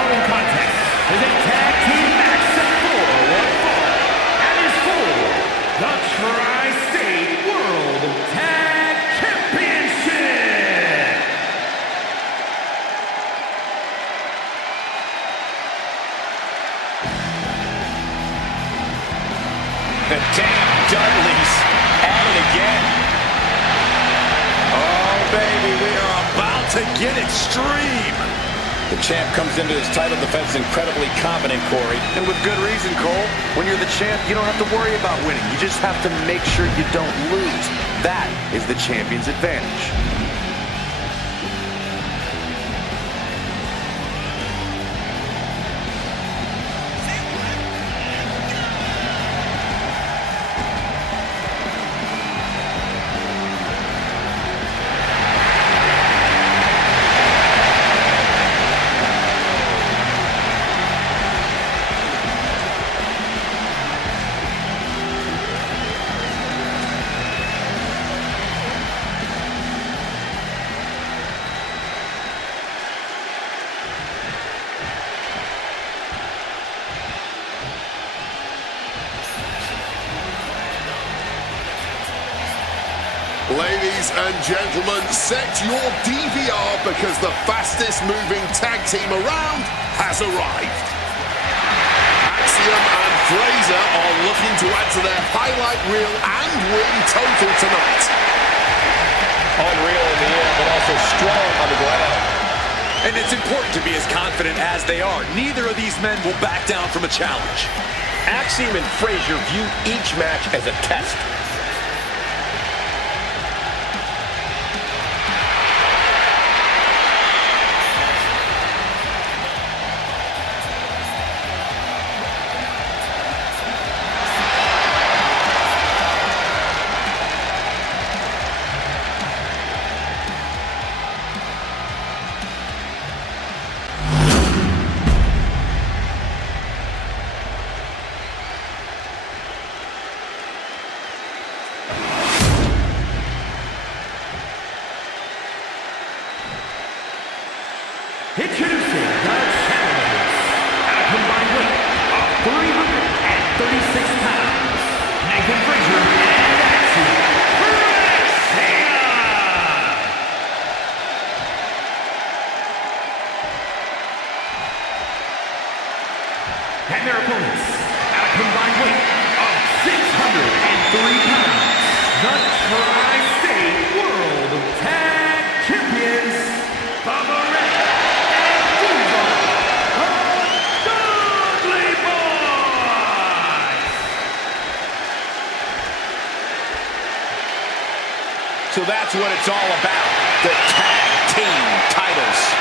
following contest is a tag team match set for one fall and is for the Tri-State World Tag Championship. The damn Dudleys at it again. Oh, baby, we are about to get extreme. The champ comes into his title defense incredibly confident, Corey. And with good reason, Cole. When you're the champ, you don't have to worry about winning. You just have to make sure you don't lose. That is the champion's advantage. Ladies and gentlemen, set your DVR because the fastest moving tag team around has arrived. Axiom and Fraser are looking to add to their highlight reel and win total tonight. Unreal in the air, but also strong on the ground. And it's important to be as confident as they are. Neither of these men will back down from a challenge. Axiom and Fraser view each match as a test. Introducing the challengers at a combined weight of 336 pounds, Nathan Fraser and Axiom and their opponents at a combined weight of 603 pounds, the Tri-State World Tag Champions, Bubba Ray. So that's what it's all about, the tag team titles.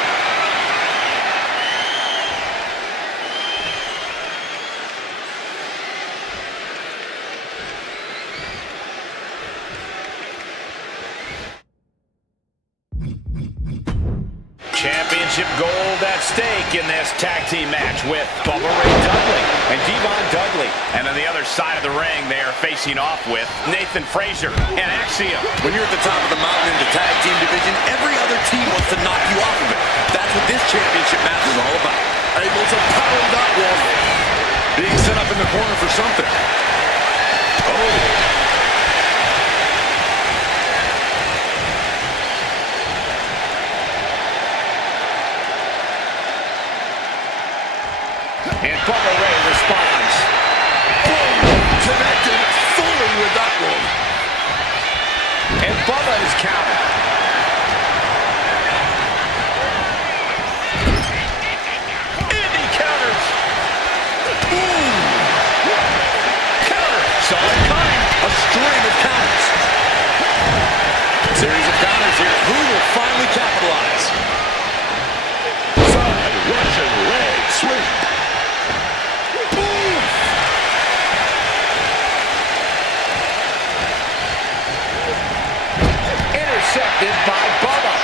Championship gold at stake in this tag team match with Bubba Ray Dudley and Devon Dudley. And on the other side of the ring, they are facing off with Nathan Fraser and Axiom. When you're at the top of the mountain in the tag team division, every other team wants to knock you off of it. That's what this championship match is all about. Able to pound that one. Being set up in the corner for something. Oh. And Bubba Ray responds. Boom! Connected fully with that one. And Bubba is counted. And he counters. Ooh! Counter. Saw it coming. A string of counters. Series of counters here. Who will finally capitalize? Side Russian leg sweep. Intercepted by Bubba.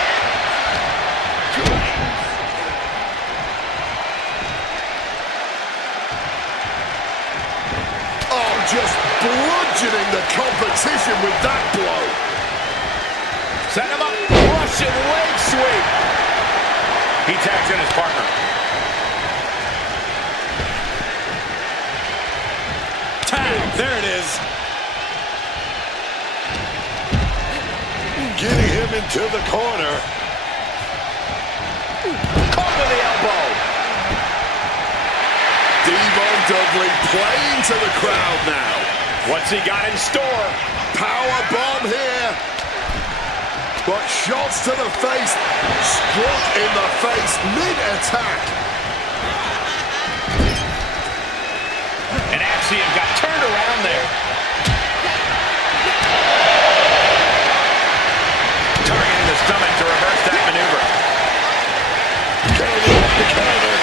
Oh, just bludgeoning the competition with that blow. Set him up. Russian leg sweep. He tags in his partner. impact. There it is. Getting him into the corner. Caught with the elbow. Devon Dudley playing to the crowd now. What's he got in store? Power bomb here. But shots to the face. Struck in the face mid-attack. And Axiom got turned around there. Targeting the stomach to reverse that maneuver. Counter after counter.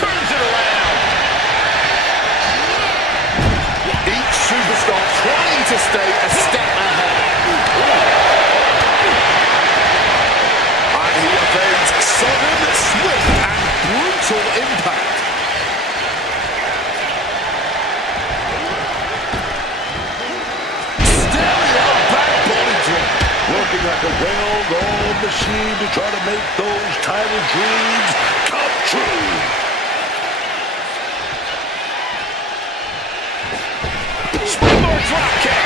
Turns it around. Each superstar trying to stay a step ahead. And he evades sudden, swift, and brutal impact. Stereo back body drop. Working like a well-oiled machine to try to make those title dreams come true. Springboard drop kick.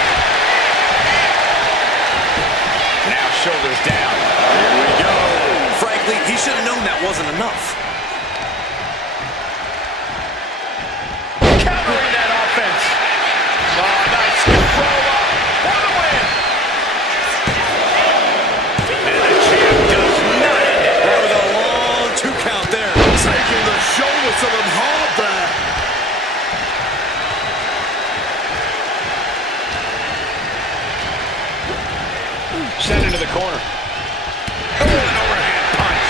Now shoulders down. Here we go. Frankly, he should have known that wasn't enough. Countering that offense. Oh, nice control up. What a win. And the champ does not end it. That was a long 2 count there. Taking the shoulders to them hard there. Sent into the corner. Oh, an overhand punch.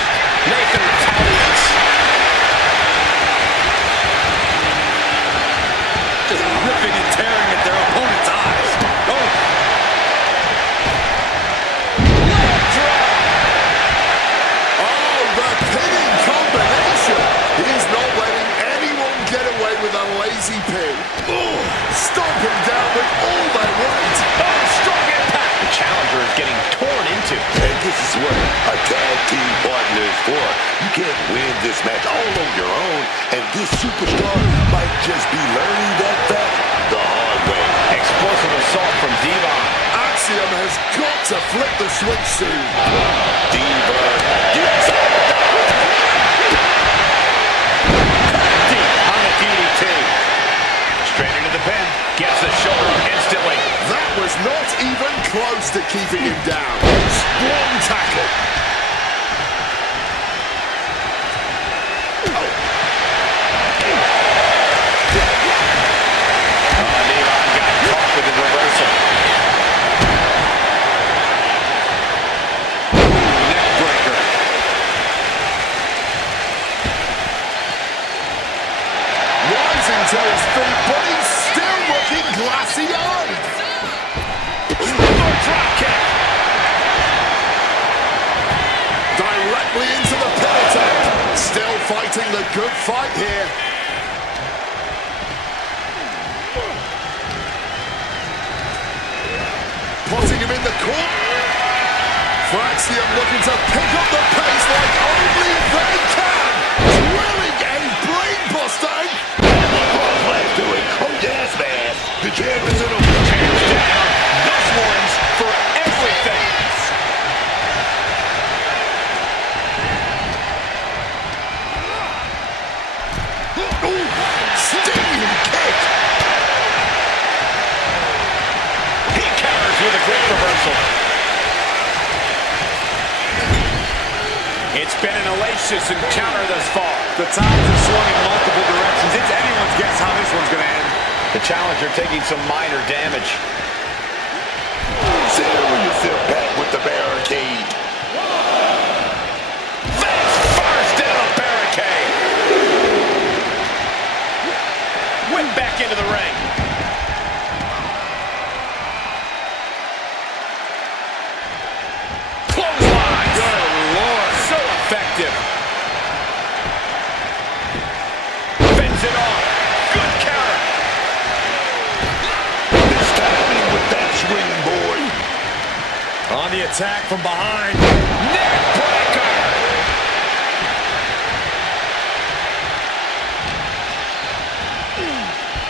Nathan retaliates. Just ripping and tearing at their opponent's eyes. Oh, Leg drop. Oh, the pinning combination. He's not letting anyone get away with a lazy pin. Oh, stomping down with all their weight. Oh, strong impact. The challenger is getting torn into. And this is what a tag team partner is for. You can't win this match all on your own, and this superstar might just be learning that fact the hard way. Explosive assault from Devon. Axiom has got to flip the switch soon. Diva gets Deep on the DDT. Straight into the pin. Gets the shoulder up instantly. That was not even close to keeping him down. Strong tackle. Devon got caught with the reversal. neck breaker. Rising to his feet, but he's still looking glassy-eyed. Springboard drop kick. Directly into the pin attack. Still fighting the good fight here. Putting him in the corner. Fraxium looking to pick up the pace like only they can. Drilling a brainbuster. let's do it. Oh, yes, man. The champ is in a Hands down. This one's for everything. Ooh, stinging kick. He counters with a great reversal. It's been an hellacious encounter thus far. The tides have swung in multiple directions. It's anyone's guess how this one's going to end. The challenger taking some minor damage. Settle yourself back with the barricade. Face first into the barricade. Whip back into the ring. Clothesline. Good Lord. So effective. Fends it off. Good counter. This timing with that swing, boy. On the attack from behind. Neck breaker.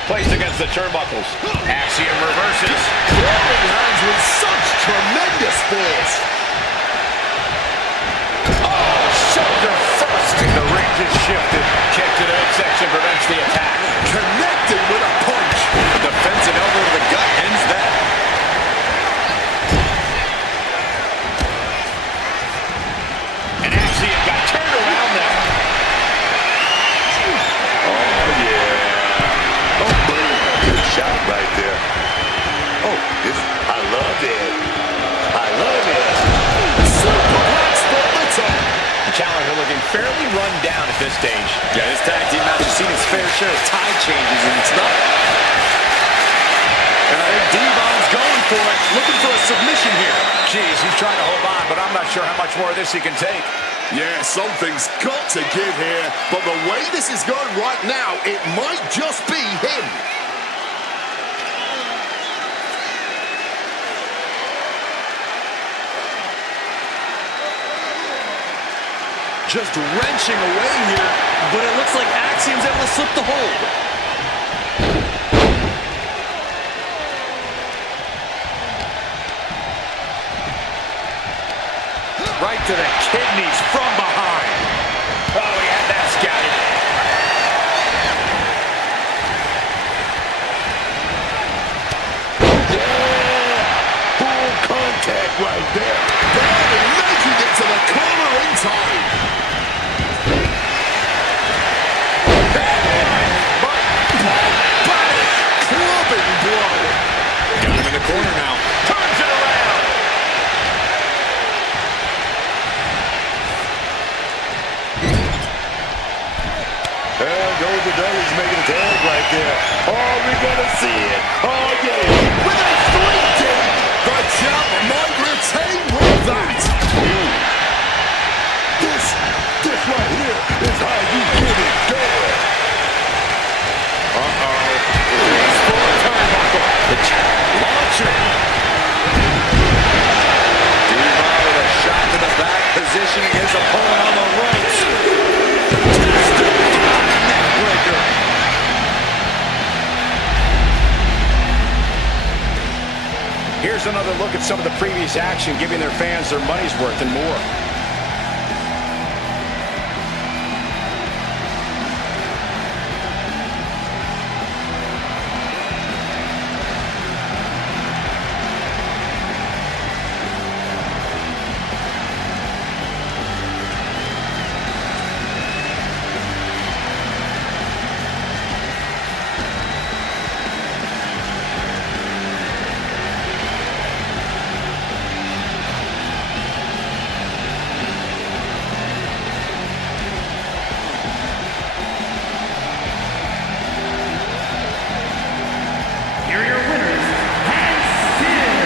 Placed against the turnbuckles. Axiom reverses. Throwing hands with such tremendous force. Shoulder first. The range is shifted. Kick to the midsection prevents the attack. Connecting with a punch. Defensive elbow to the gut ends that. And Axiom got turned around there. Oh, yeah. Oh, boom. Good shot right there. Oh, I love it. I love it. Superplex from the top. The challenger looking fairly run down at this stage. Yeah, this tag team match has seen its fair share of tide changes, and it's not. And I think Devon's going for it, looking for a submission here. Jeez, he's trying to hold on, but I'm not sure how much more of this he can take. Yeah, something's got to give here, but the way this is going right now, it might just be him. Just wrenching away here, but it looks like Axiom's able to slip the hold. Right to the kidneys from behind. Oh, he had that scouted. Yeah. Full contact right there. Barely making it to the corner in time. Clubbing blow. Got him in the corner now. Turns it around. There goes the Dudley's making a tag right there. Oh, we're going to see it. Oh, yeah. With a 3-2, the champ might retain with that. This right here is how you get it done. Launcher. Devon with a shot to the back, positioning his opponent on the ropes. Testifying neckbreaker. Here's another look at some of the previous action, giving their fans their money's worth and more. Here are your winners, and still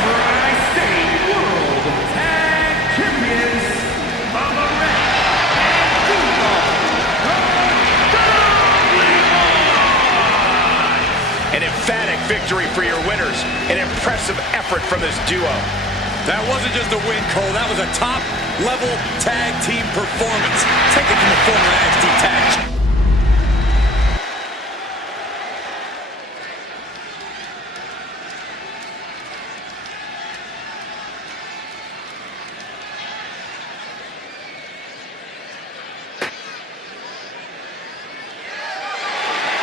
Tri-State World Tag Champions, Mama Red and Devon, An emphatic victory for your winners. An impressive effort from this duo. That wasn't just a win, Cole. That was a top-level tag team performance. Take it from the former NXT Tag Champ.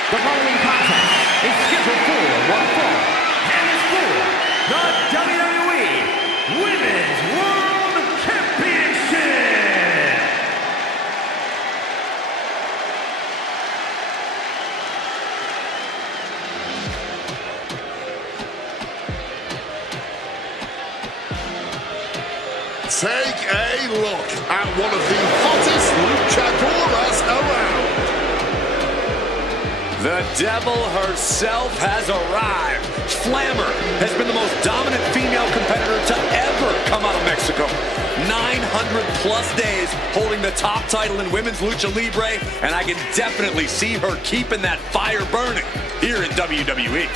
The following contest is scheduled for one fall and is for the WWE Women's World Championship. Take a look at one of the hottest luchadoras around. The devil herself has arrived. Flammer has been the most dominant female competitor to ever come out of Mexico. 900 plus days holding the top title in women's lucha libre, and I can definitely see her keeping that fire burning here in WWE.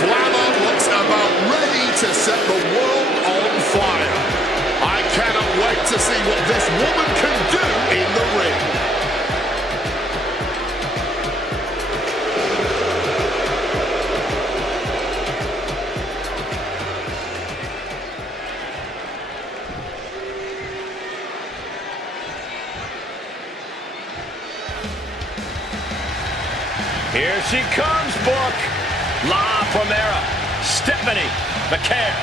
Flammer looks about ready to set the world on see what this woman can do in the ring. Here she comes, Book. La Primera, Stephanie McCare.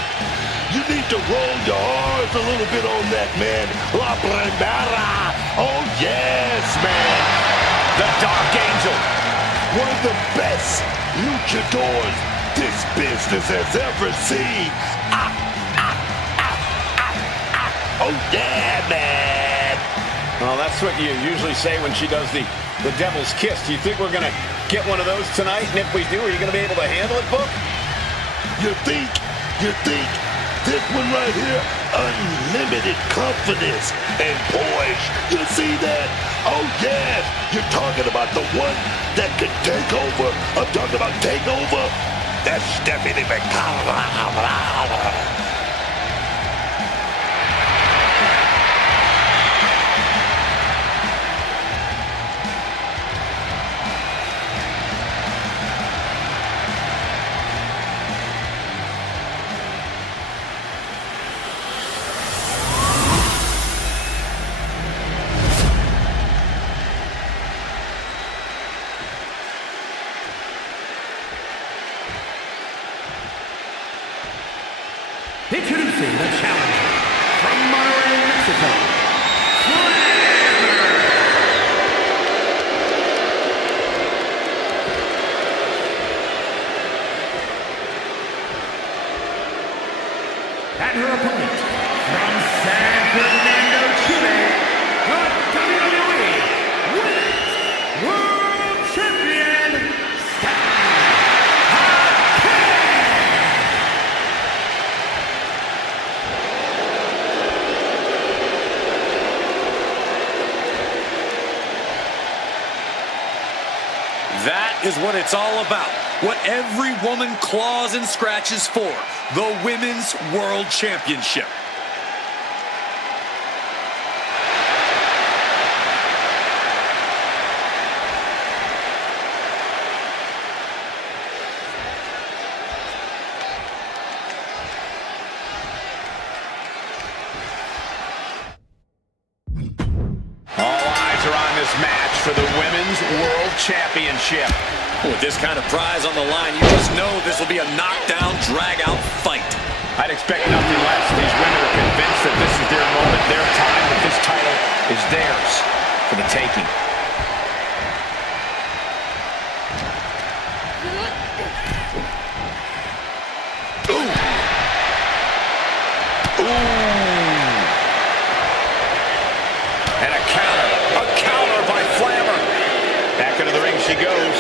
You need to roll your R's a little bit on that, man. La Primera. Oh, yes, man. The Dark Angel. One of the best luchadors this business has ever seen. Oh, yeah, man. Well, that's what you usually say when she does the Devil's Kiss. Do you think we're going to get one of those tonight? And if we do, are you going to be able to handle it, Book? You think this one right here, unlimited confidence and poise. You see that? Oh, yes. You're talking about the one that can take over. I'm talking about take over. That's Stephanie McCare. Introducing the challenger from Monterrey, Mexico, and her opponent from San Fernando, Chile, the WWE Women's World Champion, Stephanie McCare. That is what it's all about. What every woman claws and scratches for. The Women's World Championship. Match for the Women's World Championship. With this kind of prize on the line, you just know this will be a knockdown, drag-out fight. I'd expect nothing less. These women are convinced that this is their moment, their time, that this title is theirs for the taking. And a counter by Flammer. Back into the ring she goes.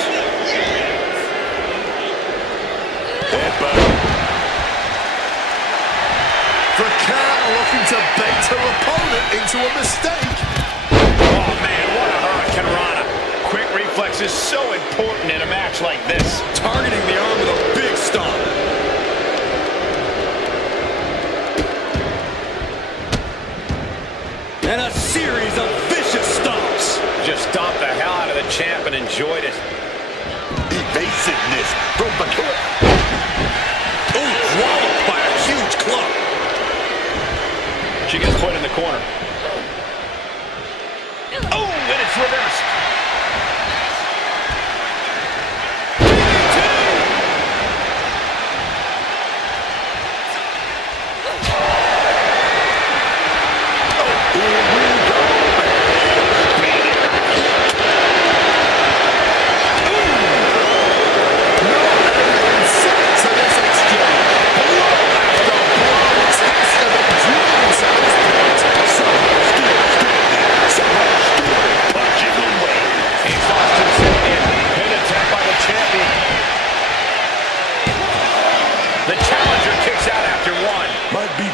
Raquel looking to bait her opponent into a mistake. Oh man, what a Hurricane Rana. Quick reflexes so important in a match like this. Targeting the arm with a big stomp. And a series of vicious stomps. Just stomped the hell out of the champ and enjoyed it. Evasiveness from McCare. Ooh, walloped by a huge club. She gets put in the corner. Oh, and it's reversed.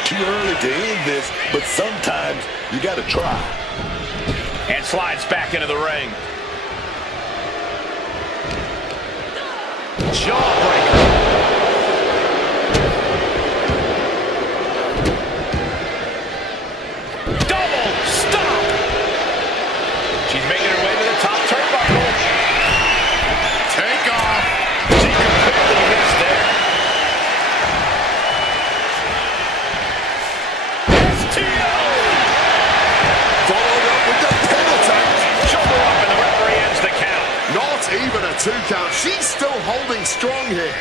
Too early to end this, but sometimes you got to try. And slides back into the ring. Jawbreaker. Double a 2 count. She's still holding strong here.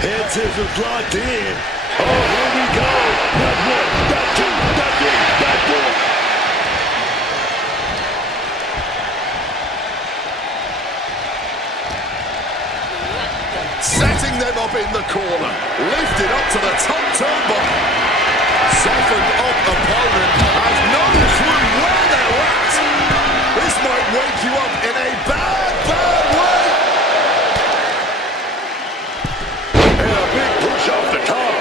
Head scissors locked in. Oh, here we go. Not one, not two, not three, not four. Setting them up in the corner. Lifted up to the top turnbuckle. Softened up opponent has no clue where they're at. This might wake you up in a bad, bad way. And a big push off the top.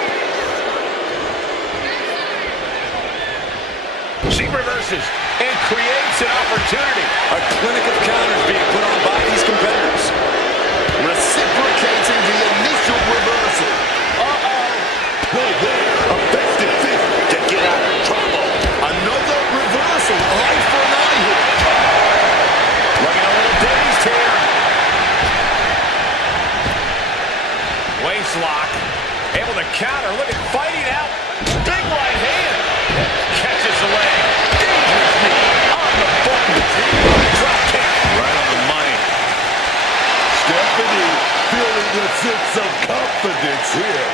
She reverses and creates an opportunity. A clinic of counters being put on by these competitors. Reciprocating the initial reversal. Right there, a festive fist to get out of trouble. Another reversal. Eye for an eye here. Looking a little dazed here. Waist lock. Able to counter. Look at fighting out. Big right hand. Catches the leg. Dangerous knee. On the button. Drop kick. Right on the money. Stephanie feeling a sense of confidence here.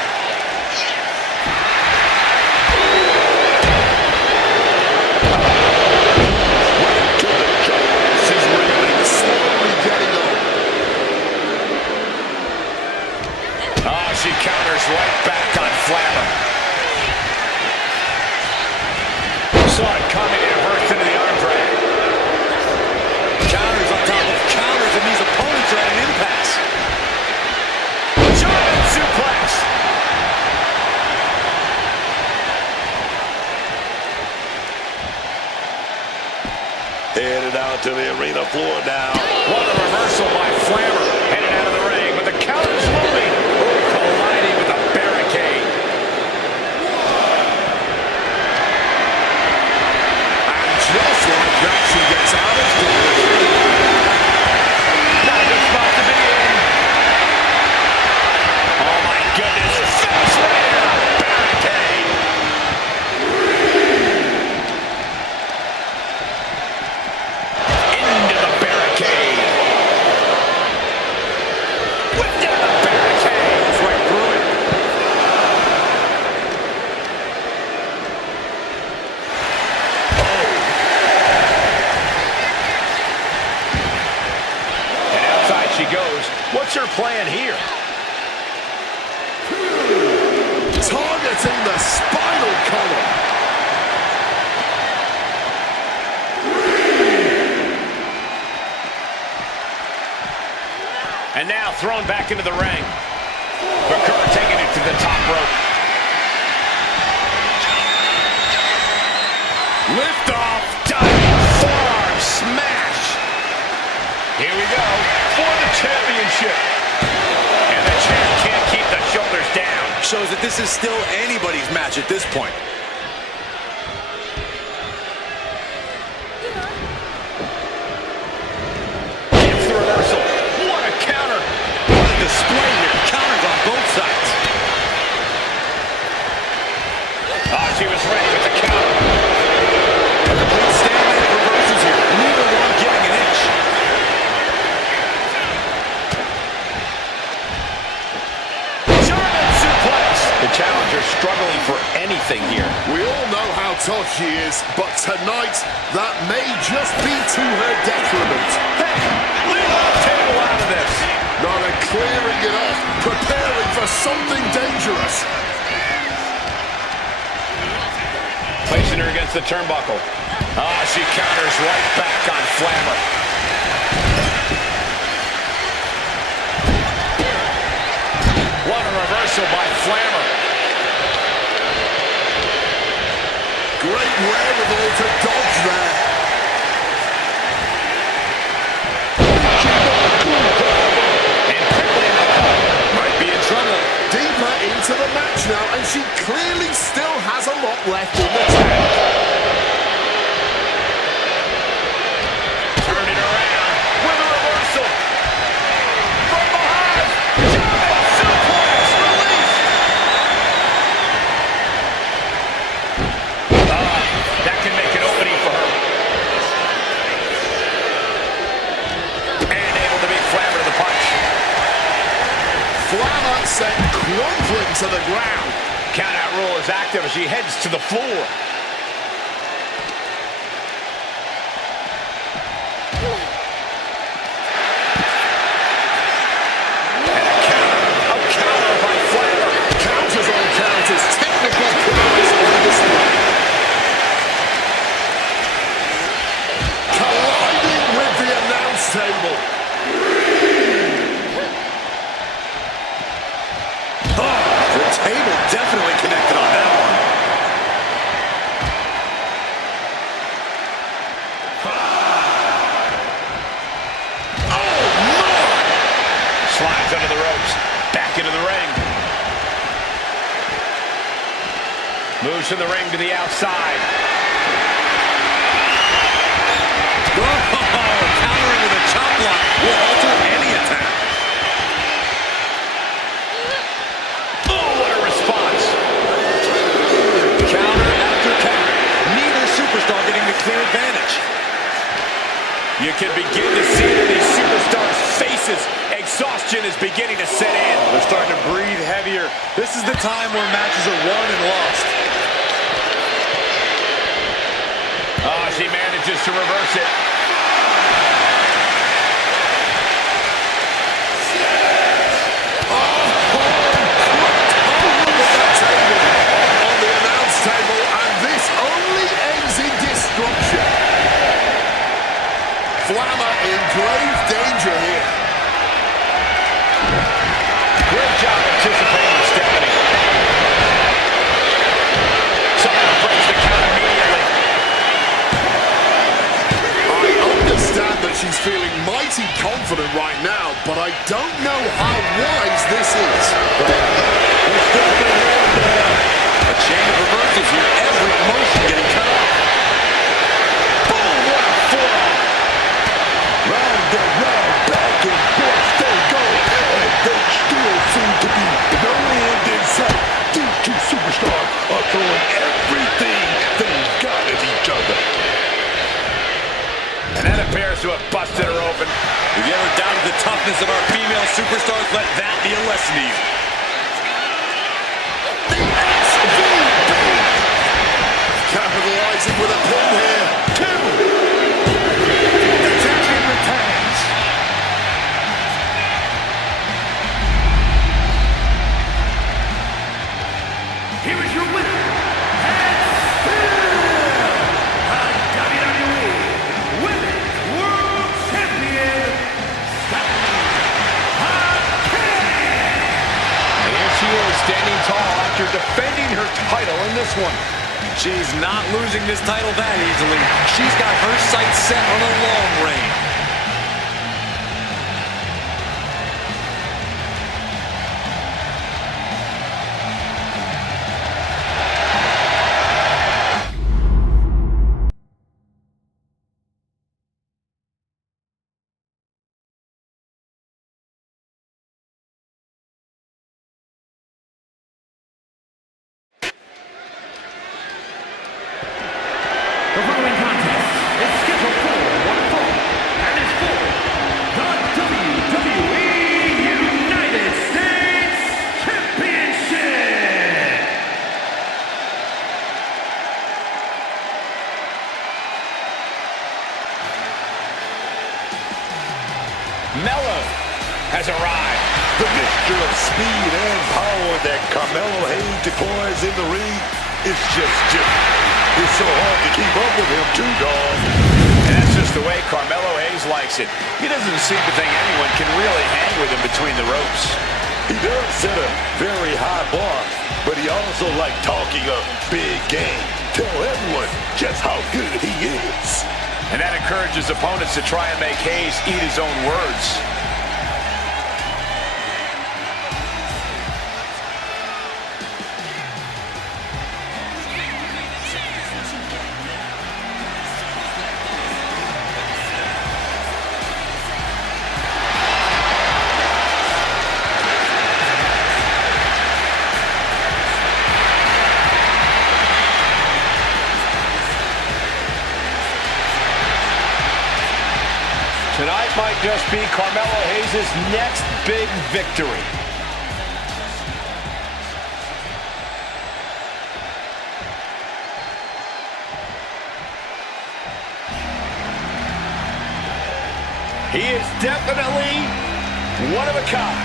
Right to the jaw. She's reeling, slowly getting up. Oh, she counters right back on Flammer. Saw it coming and burst into the arm drag. Counters on top of counters, and these opponents are at an impasse. German suplex. Headed out to the arena floor now. What a reversal by Flammer. Headed out of the ring, but the counter's moving. Colliding with a barricade. And just like that, she gets out of dodge. Not a good spot to be in. Oh my goodness. Face right in a barricade. Into the barricade. Whip down the barricade. That's right through it. And outside she goes. What's her plan here? Targeting the spinal column. And now thrown back into the ring. Bakura taking it to the top rope. Lift off. Diving forearm smash. Here we go for the championship. And the champ can't keep the shoulders down. Shows that this is still anybody's match at this point. Gets the reversal. What a counter. What a display here. Counters on both sides. Oh, she was ready with the counter. A complete stalemate of reversals here. Neither one giving an inch. German suplex. The challenger struggling for anything here. We all know how tough she is, but tonight, that may just be to her detriment. Hey, leave the table out of this. Not a clearing it off, preparing for something dangerous. Placing her against the turnbuckle. Ah, she counters right back on Flammer. What a reversal by Flammer. Great wherewithal to dodge there. And quickly enough, might be in trouble. Deeper into the match now, and she clearly still has a lot left in the tank. Turn it around with a reversal. From behind. German suplex released. That can make an opening for to the ground. Countout rule is active as she heads to the floor. And a counter by Flair. Counters on counters, technical prowess on display. Colliding with the announce table. The table definitely connected on that one. Oh, my! Slides under the ropes. Back into the ring. Moves from the ring to the outside. Countering with a chop block will alter any attack. Oh, what a response. Counter after counter. Neither superstar getting the clear advantage. You can begin to see it in these superstars' faces. Exhaustion is beginning to set in. They're starting to breathe heavier. This is the time where matches are won and lost. Oh, she manages to reverse it. On the announce table, and this only ends in destruction. Flammer in grave danger here. Great job anticipating with Stephanie. Somehow breaks the count immediately. I understand that she's feeling mighty confident right now, but I don't know how wise this is. A chain of reversals here. Every motion getting cut off. Boom, what a forearm. Round and round, back and forth they go, and there still seem to be no end in sight. These two superstars are throwing everything they've got at each other. And that appears to have busted her open. If you ever doubted the toughness of our female superstars, let that be a lesson to you. Capitalizing with a pin here. The champion retains. Here is your winner, and still a WWE Women's World Champion, And here she is, standing tall after defending her title in this one. She's not losing this title that easily. She's got her sights set on a long reign. The following contest is scheduled for one fall and is for the WWE United States Championship. Mello has arrived. The mixture of speed and power that Carmelo Hayes deploys in the ring is it's so hard to keep up with him too, dog. And that's just the way Carmelo Hayes likes it. He doesn't seem to think anyone can really hang with him between the ropes. He does set a very high bar, but he also likes talking a big game. Tell everyone just how good he is. And that encourages opponents to try and make Hayes eat his own words. Tonight might just be Carmelo Hayes' next big victory. He is definitely one of a kind.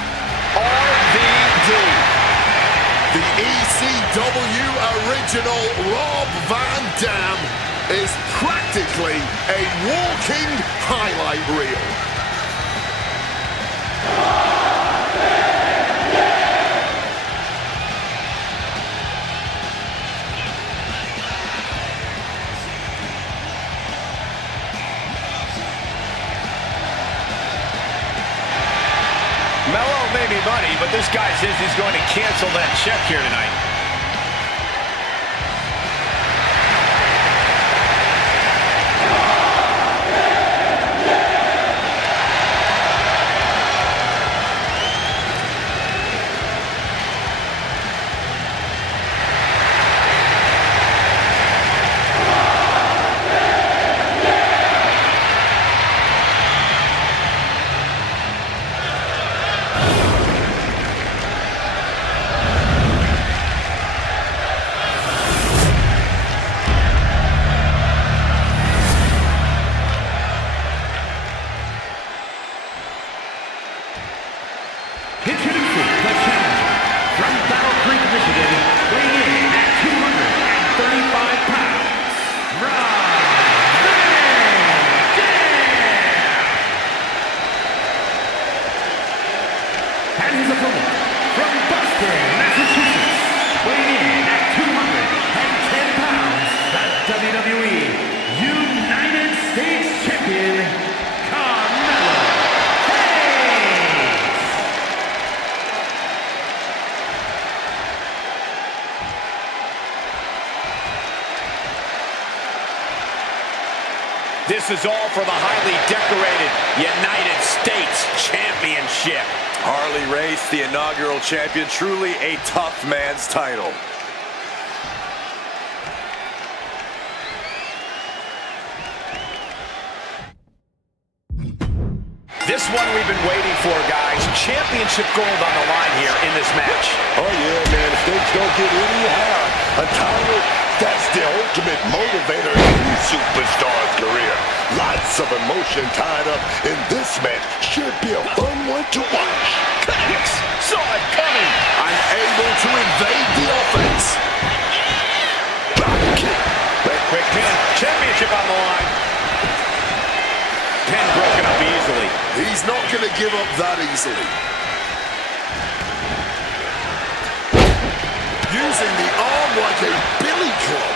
RVD. The ECW original Rob Van Dam is practically a walking highlight reel. Mello may be money, but this guy says he's going to cancel that check here tonight. Introducing the challenger from Battle Creek, Michigan, weighing in at 235 pounds, Rob Van Dam! And his opponent from Boston, Massachusetts, weighing in at 210 pounds, the WWE United States Champion, This is all for the highly decorated United States Championship. Harley Race, the inaugural champion, truly a tough man's title. This one we've been waiting for, guys. Championship gold on the line here in this match. Oh, yeah, man. If things don't get any higher, a title, that's the ultimate motivator in any superstar's career. Lots of emotion tied up in this match. Should be a fun one to watch. Connects. Saw it coming. Unable to invade the offense. Drop kick. Quick pin. Championship on the line. Pin broken up easily. He's not going to give up that easily. Using the arm like a billy club.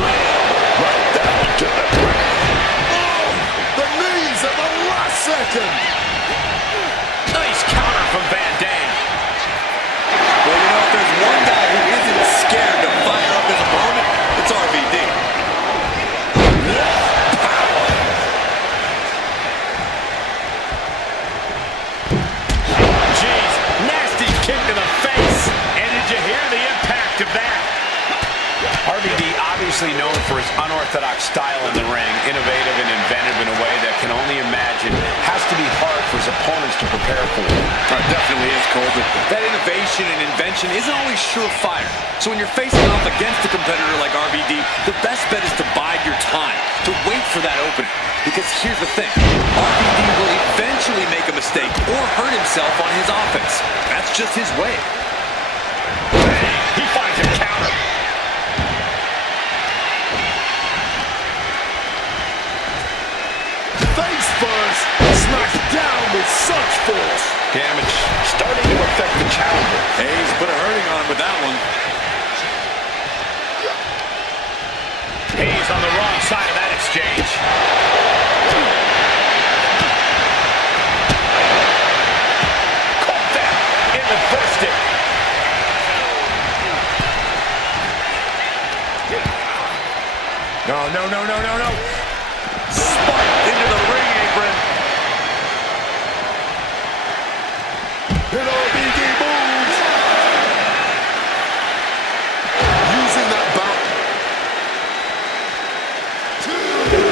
Right down to the ground. Oh, the knees at the last second. Nice counter from Van Dam. Well, you know, if there's one guy who isn't scared to fire up his opponent, it's RVD. Jeez, nasty kick to the face. And did you hear the impact of that? RVD obviously known for his unorthodox style in the ring, innovative and inventive in a way that can only imagine has to be hard for his opponents to prepare for. It definitely is, Cole, but that innovation and invention isn't always surefire. So when you're facing off against a competitor like RVD, the best bet is to bide your time, to wait for that opening. Because here's the thing, RVD will eventually make a mistake or hurt himself on his offense. That's just his way. He finds a counter. Face first, smashed down with such force. Damage starting to affect the challenger. Hayes put a hurting on him with that one. Hayes on the wrong side of that exchange. Caught that in the first stick. No. Spiked into the ring apron. And RVD moves. Using that bout.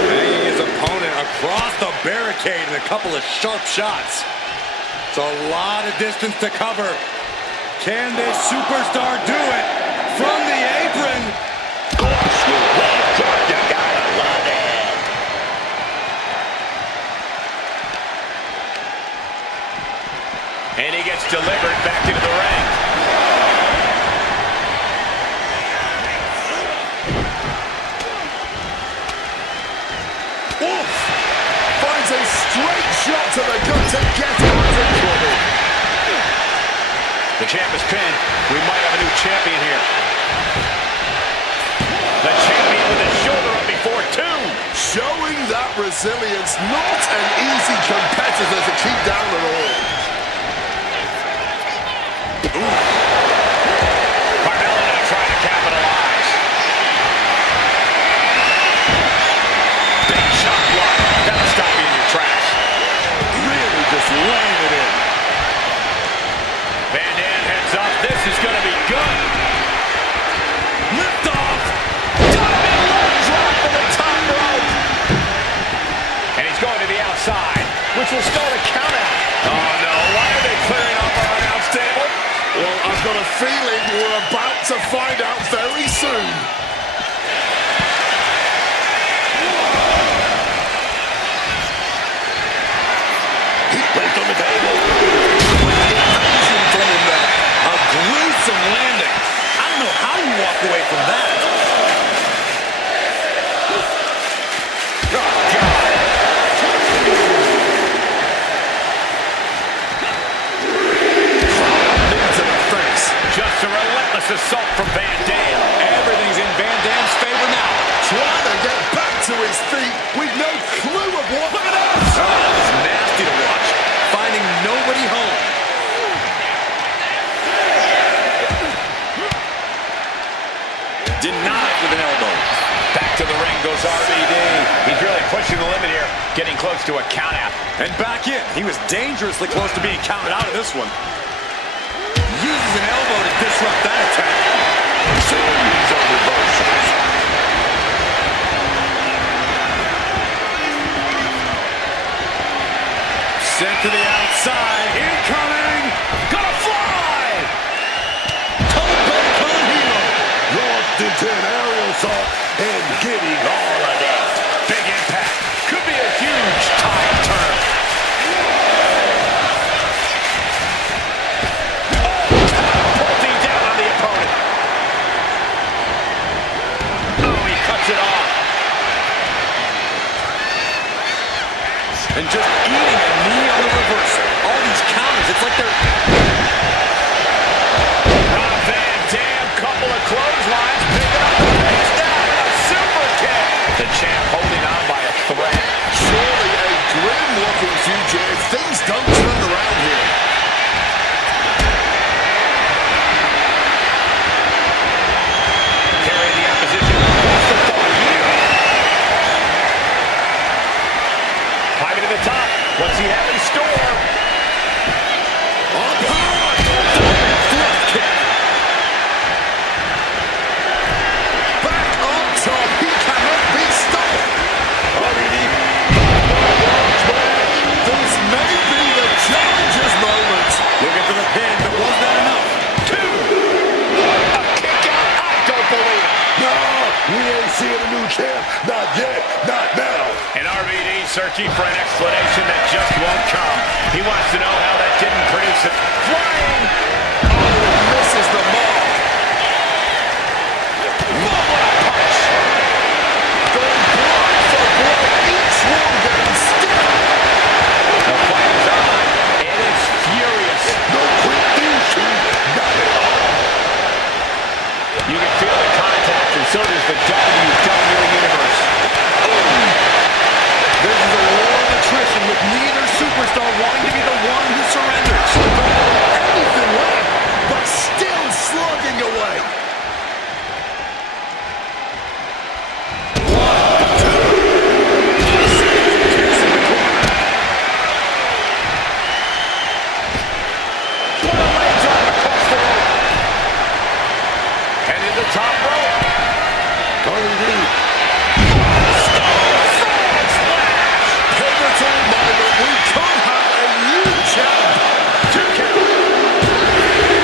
Hanging his opponent across the barricade and a couple of sharp shots. It's a lot of distance to cover. Can this superstar do it from the apron? You gotta love it. shot to the gut to get out of trouble. The champ is pinned. We might have a new champion here. The champion with his shoulder up before two. Showing that resilience, not an easy competitor to keep down at all. Carmella now trying to capitalize. Big chop block. That'll stop you in your tracks. Really just laying it in. Van Dam heads up. This is going to be good. Lift off. Diving leg drop from the top rope. And he's going to the outside, which will start a count out. Oh no, why are they clearing off our announce table? Well, I've got a feeling we're about to find out very soon. He placed on the table. Amazing from him there. A gruesome landing. I don't know how you walk away from that. Into the face. Just a relentless assault from Van Dam. Everything's in Van Dam's favor now. Trying to get back to his feet with no clue of what. Look at that! Oh, that was nasty to watch. Finding nobody home. Denied with an elbow. Back to the ring goes RVD. He's really pushing the limit here, getting close to a count out. And back in. He was dangerously close to being counted out of this one. Uses an elbow to disrupt that attack. Series of reversals. Sent to the outside. Incoming. Gonna fly. Tope con hilo. Launched into an aerial assault and getting all of that. Big impact. Could be a huge tide turn. Catapulting down on the opponent. Oh, he cuts it off. And just eating a knee on the reversal. All these counters, it's like they're... Van Dam, couple of clotheslines, picking up the pace down and a super kick. The champ holding on by a thread. Surely a grim-looking future if things don't turn around here. Carrying the opposition. What's the thought here? Climbing to the top. What's he have in store? Up high! Thrust kick. Back on top, he cannot be stopped. This may be the challenger's moment. Looking for the pin, but was that enough? Two. A kick out. I don't believe it. No, we ain't seeing a new champ. Not yet. Not now. And RVD searching for an explanation that just won't come. He wants to know how that didn't produce it. Flying. Oh, misses the mark. What a punch. Going blow for blow, each one getting stiff. The fight is on, and it's furious. No quick finish. Not at all. You can feel the contact, and so does the WWE Universe. This is a war of attrition with neither superstar wanting to be the one who surrenders. Anything left, but still slugging away. What a leg drop across the rope. And in the top rope. Pivotal moment. We could have a new champ. 2 count.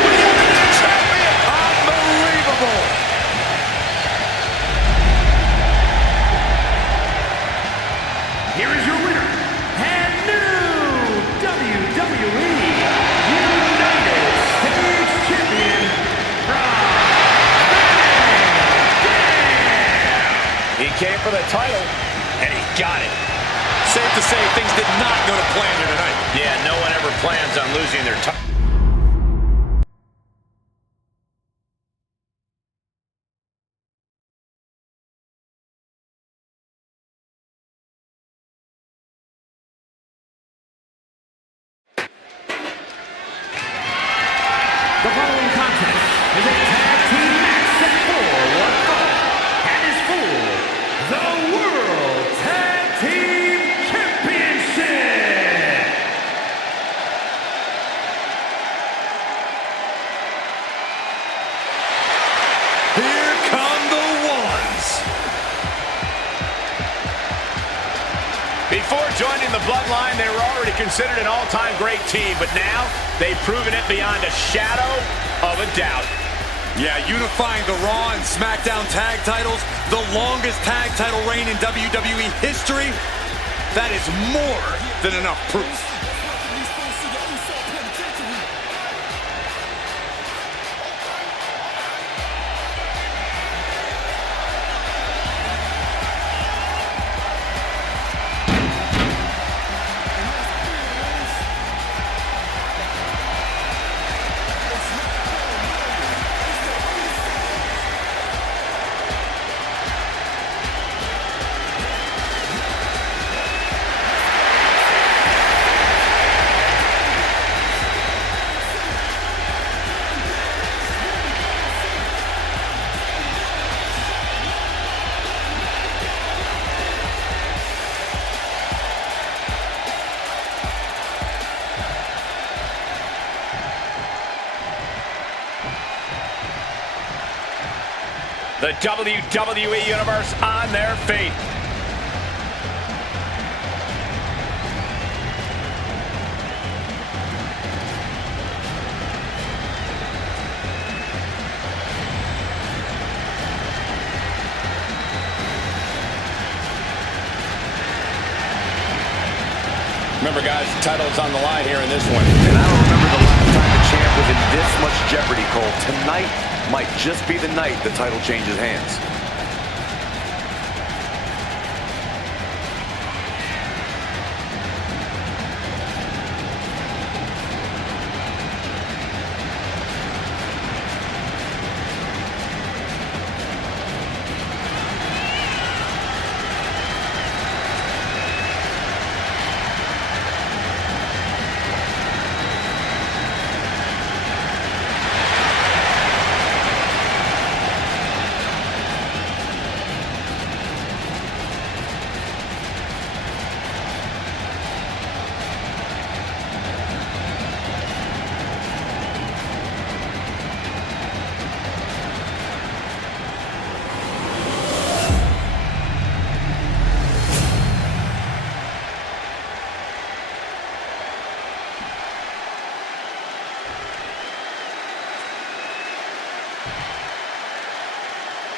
We got a new champion. Unbelievable. Here is your winner and new WWE United States Champion, He came for the title, and he got it. safe to say things did not go to plan here tonight. Yeah, no one ever plans on losing their title. The following contest is a tag team match set for one fall and is for the World Tag Team Championship. Here come the ones. Before joining the Bloodline, they were already considered an all-time great team, but now they've proven it beyond a shadow of a doubt. Yeah, unifying the Raw and SmackDown tag titles, the longest tag title reign in WWE history. That is more than enough proof. The WWE Universe on their feet. Remember, guys, the title's on the line here in this one. And I don't remember the last time the champ was in this much jeopardy, Cole. Tonight might just be the night the title changes hands.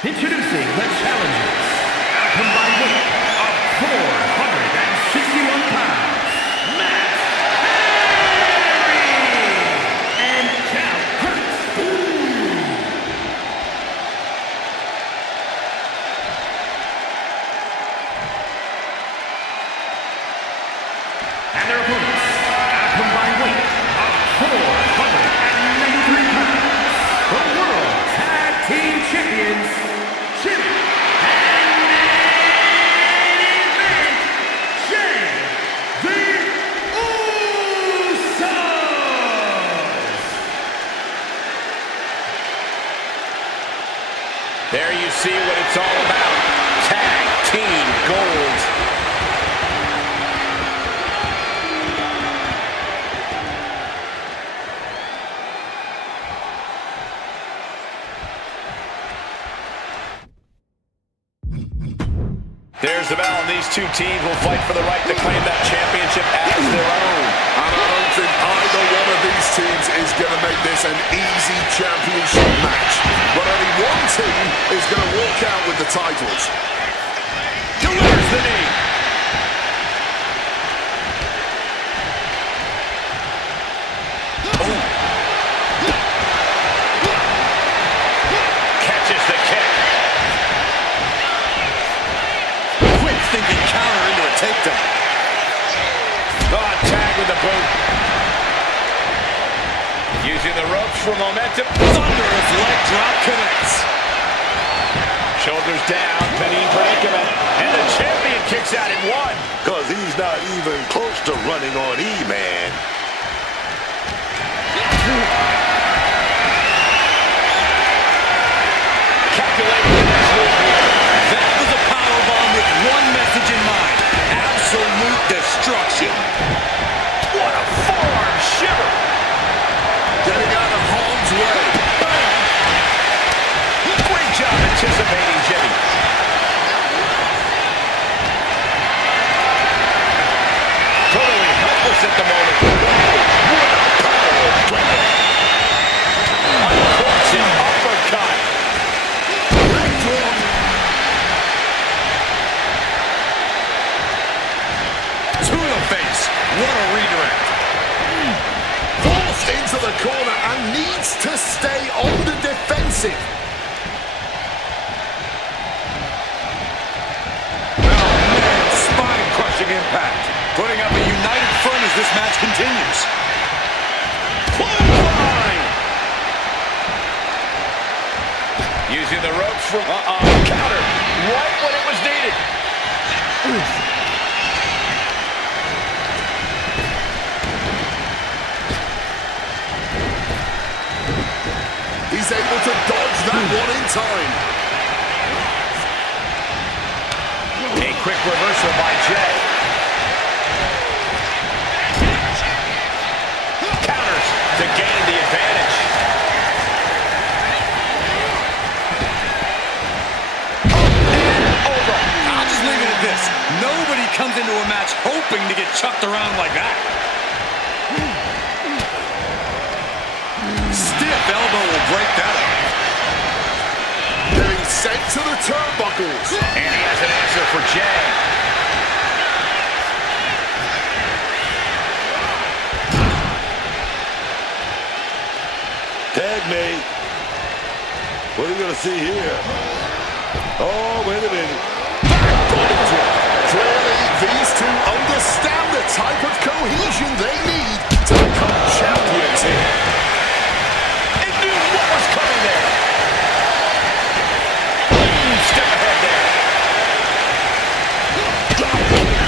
Introducing the challengers, at a combined weight of 461 pounds, Matt Harry and Cal Hurts. And their opponents, at a combined weight of 493 pounds, the World Tag Team Champions, Jim and main event, Jay the Usos. There you see what it's all about. Tag Team Gold. There's the bell, and these two teams will fight for the right to claim that championship as their own. And I don't think either one of these teams is going to make this an easy championship match. But only one team is going to walk out with the titles. Delivers the knee. Catches the kick. Quick thinking counter into a takedown. for momentum. Thunderous leg drop connects. Shoulders down, penny predicament. And the champion kicks out at one. Because he's not even close to running on E-Man. Calculating the next move here. That was a powerbomb with one message in mind. Absolute destruction. What a forearm shiver. Getting out of harm's way. Bam. Great job anticipating Jimmy. Totally helpless at the moment. What a power play. Unfortunate uppercut. Leg drop. To the face. What a redirect. Forced into the corner and needs to stay on the defensive. Man, spine-crushing impact. Putting up a united front as this match continues. Clothesline. Using the ropes from counter right when it was needed. He's able to dodge that one in time. A quick reversal by Jay. Counters to gain the advantage. Over. I'll just leave it at this. Nobody comes into a match hoping to get chucked around like that. Stiff elbow will break that up. Getting sent to the turnbuckles. And he has an answer for Jay. Tag mate. What are we going to see here? Oh, wait a minute. Body drop. Clearly, these two understand the type of cohesion they need to become champions here. And knew what was coming there. Step ahead there. Drop kick.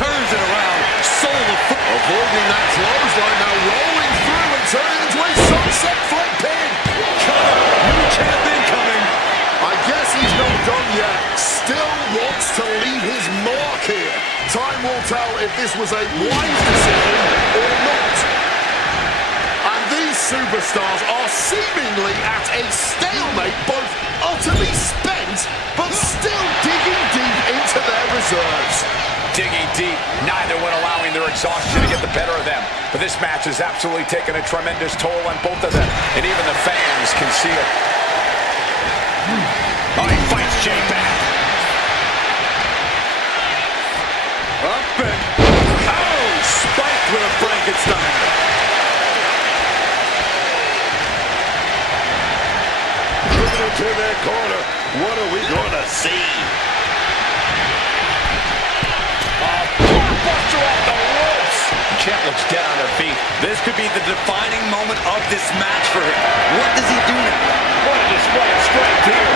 Turns it around. Soul of foot. Avoiding that clothesline, now rolling through and turning into a sunset flip pin. New champion coming. I guess he's not done yet. Still wants to leave his mark here. Time will tell if this was a wise decision or not. And these superstars are seemingly at a stalemate, both utterly spent, but still digging deep into their reserves. Digging deep, neither one allowing their exhaustion to get the better of them. But this match has absolutely taken a tremendous toll on both of them, and even the fans can see it. Oh, he fights Jay back. Up and... Oh! Spiked with a Frankenstein. Moving into that corner. What are we going to see? Buster off the ropes. Champ looks dead on their feet. This could be the defining moment of this match for him. What does he do now? What a display of strength here.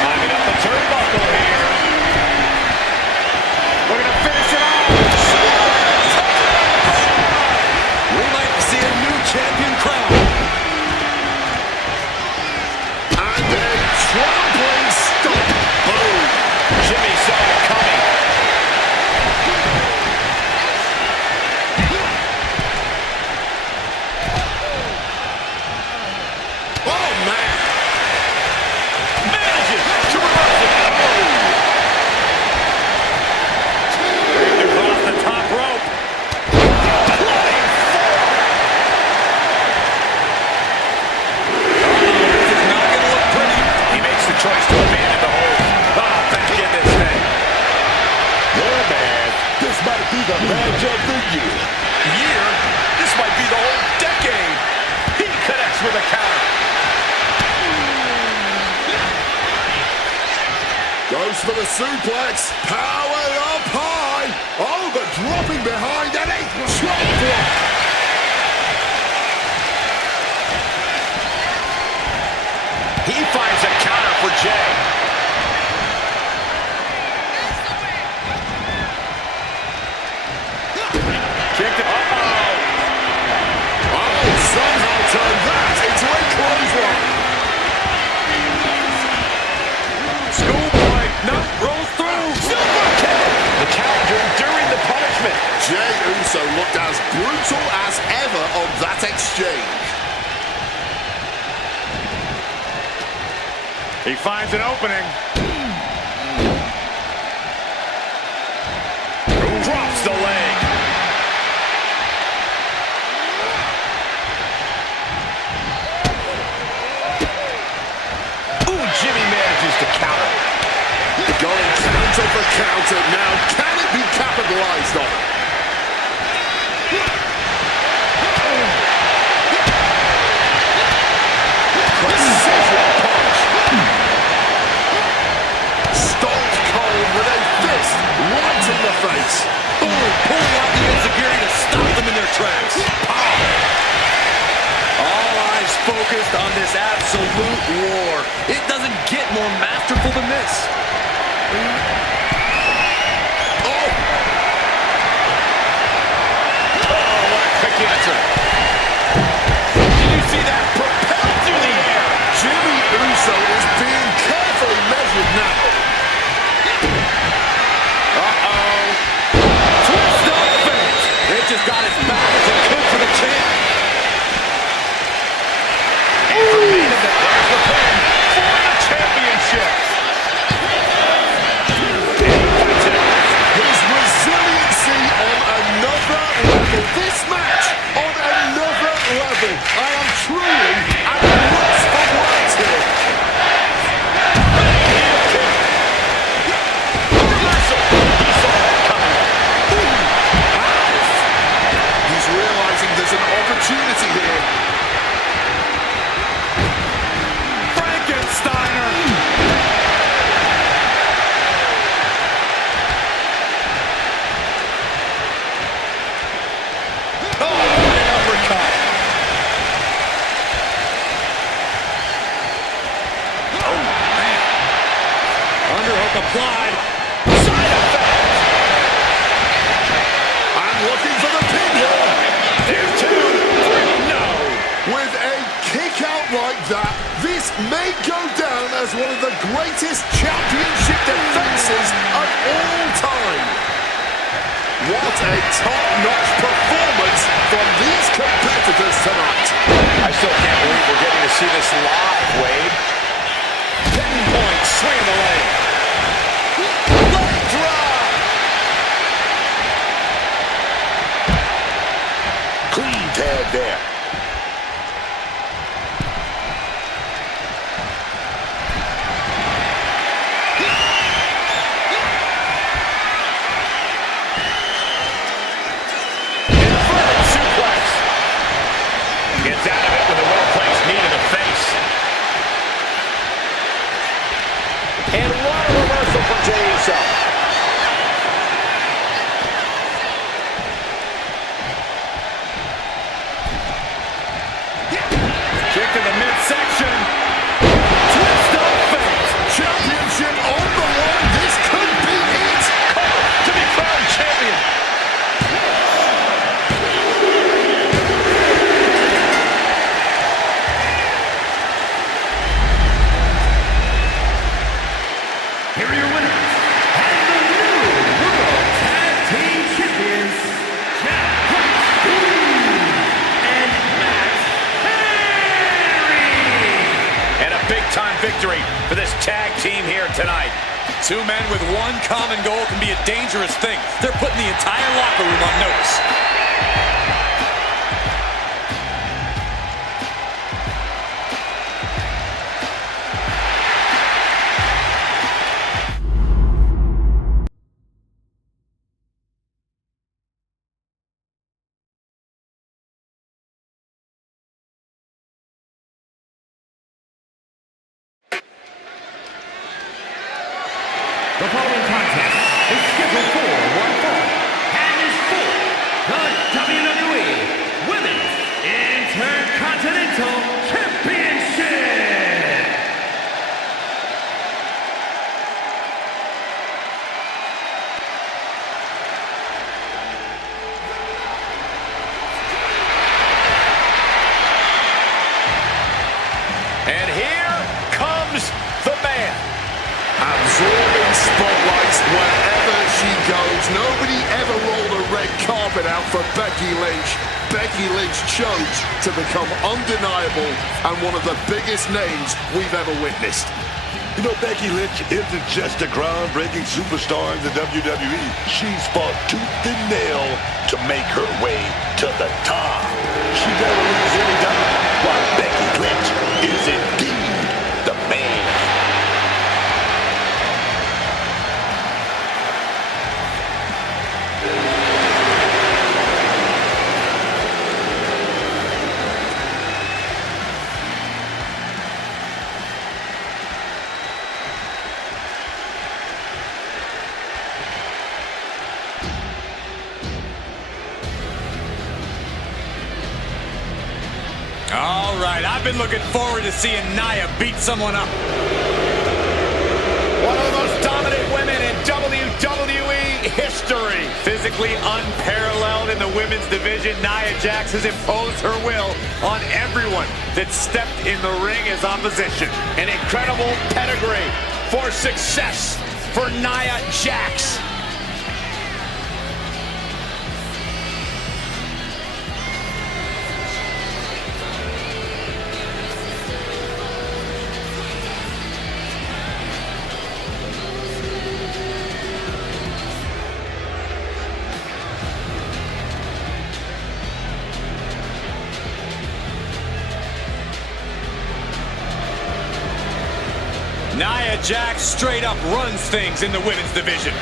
Climbing up the turnbuckle here. We're going to finish it off. We might see a new champion crown. And a trampling stomp. Boom. Jimmy saw it coming. Abandoned the hold. Oh, back in this thing. Yeah, man. This might be the match of the year. Year? This might be the whole decade. He connects with a counter. Goes for the suplex. Power up high. Oh, but dropping behind and a chop block. He finds a counter for Jay. Somehow turn that into a clothesline. Schoolboy, no, rolls through. Super kick. The challenger enduring the punishment. Jey Uso looked as brutal as ever on that exchange. He finds an opening. Drops the leg. Jimmy manages to counter. Going counter for counter. Now, can it be capitalized on? Precision punch. Stomped cold with a fist right in the face. Oh, pulling out the enziguri to stop them in their tracks. All eyes focused on this absolute war. It doesn't get more masterful than this. Oh, What a quick answer. Did you see that? Propelled through the air. Jimmy Uso is being carefully measured now. Uh-oh. Twist up fate. It just got as bad as it could for the champ. And for main event, there's the pin for the championship. His resiliency on another level. This match on another level. I am truly at a loss for words here. Reversal. He saw that coming. He's realizing there's an opportunity here. Frankensteiner. Oh, what an uppercut. Oh, man. Underhook applied. Side effect. I'm looking for the pin here. There's 2, 3, no. With a kick out like that, this may go down as one of the greatest championship defenses of all time. What a top-notch performance from these competitors tonight. I still can't believe we're getting to see this live, Wade. 10 points, swing the leg. Leg drop. Clean tag there. Inverted suplex. Gets out of it with a well-placed knee to the face. And what a reversal from Jey Uso. Kick to the midsection. Twist up fate. Championship on the line. This could be it. Cover to be crowned champion. Here are your winners, and the new World Tag Team Champions, Jeff and Matt Harry. And a big-time victory for this tag team here tonight. 2 men with one common goal can be a dangerous thing. They're putting the entire locker room on notice. The following contest is scheduled for one fall and is for the WWE Women's Intercontinental Championship. And here comes the man. Absorbing spotlights wherever she goes. Nobody ever rolled a red carpet out for Becky Lynch. Becky Lynch chose to become undeniable and one of the biggest names we've ever witnessed. You know, Becky Lynch isn't just a groundbreaking superstar in the WWE. She's fought tooth and nail to make her way to the top. She never loses any time, while Becky Lynch is indeed the man. All right, I've been looking forward to seeing Nia beat someone up. One of the most dominant women in WWE history. Physically unparalleled in the women's division, Nia Jax has imposed her will on everyone that stepped in the ring as opposition. An incredible pedigree for success for Nia Jax. Nia Jax straight up runs things in the women's division.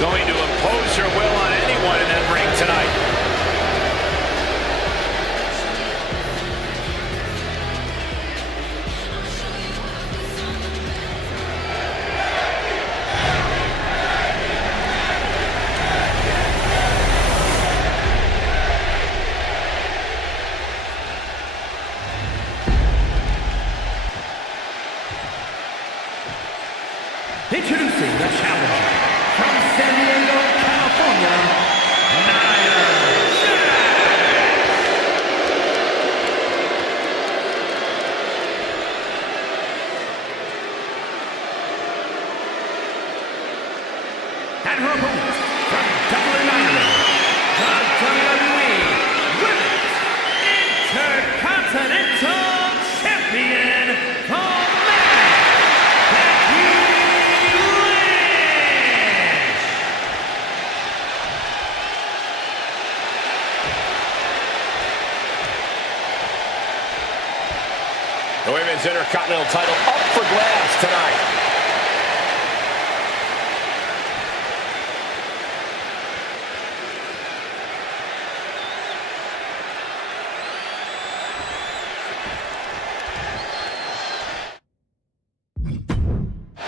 Going to impose her will on anyone in that ring tonight. Introducing the challenger from San Diego, California, Nia Jax. And her opponent from Dublin, Ireland, the WWE Women's Intercontinental Champion, the The Women's Intercontinental title up for grabs tonight.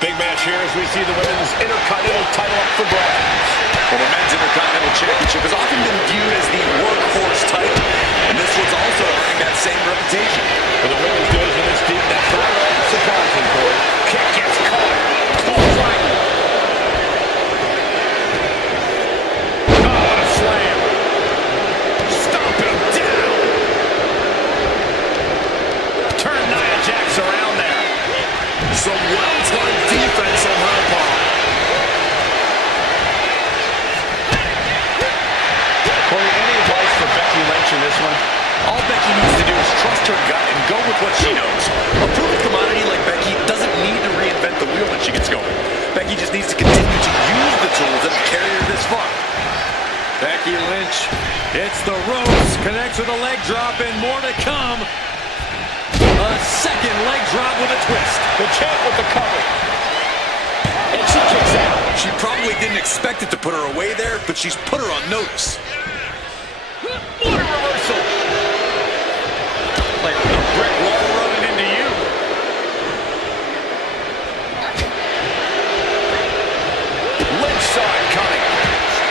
Big match here as we see the Women's Intercontinental title up for grabs. Well, the Men's Intercontinental Championship has often been viewed as the workhorse title, and this one's also earning that same reputation. For the women's division this deep, that's not surprising, Corey. Kick gets caught. Clothesline. Oh, what a slam. Stomping down. Turn Nia Jax around there. Some well-timed defense on her part. Corey, any advice for Becky Lynch in this one? All Becky needs to do is trust her gut and go with what she knows. A proven commodity like Becky doesn't need to reinvent the wheel when she gets going. Becky just needs to continue to use the tools that have carried her this far. Becky Lynch hits the ropes, connects with a leg drop, and more to come. A second leg drop with a twist. The champ with the cover. And she kicks out. She probably didn't expect it to put her away there, but she's put her on notice. What a reversal. Like a brick wall running into you. saw it coming.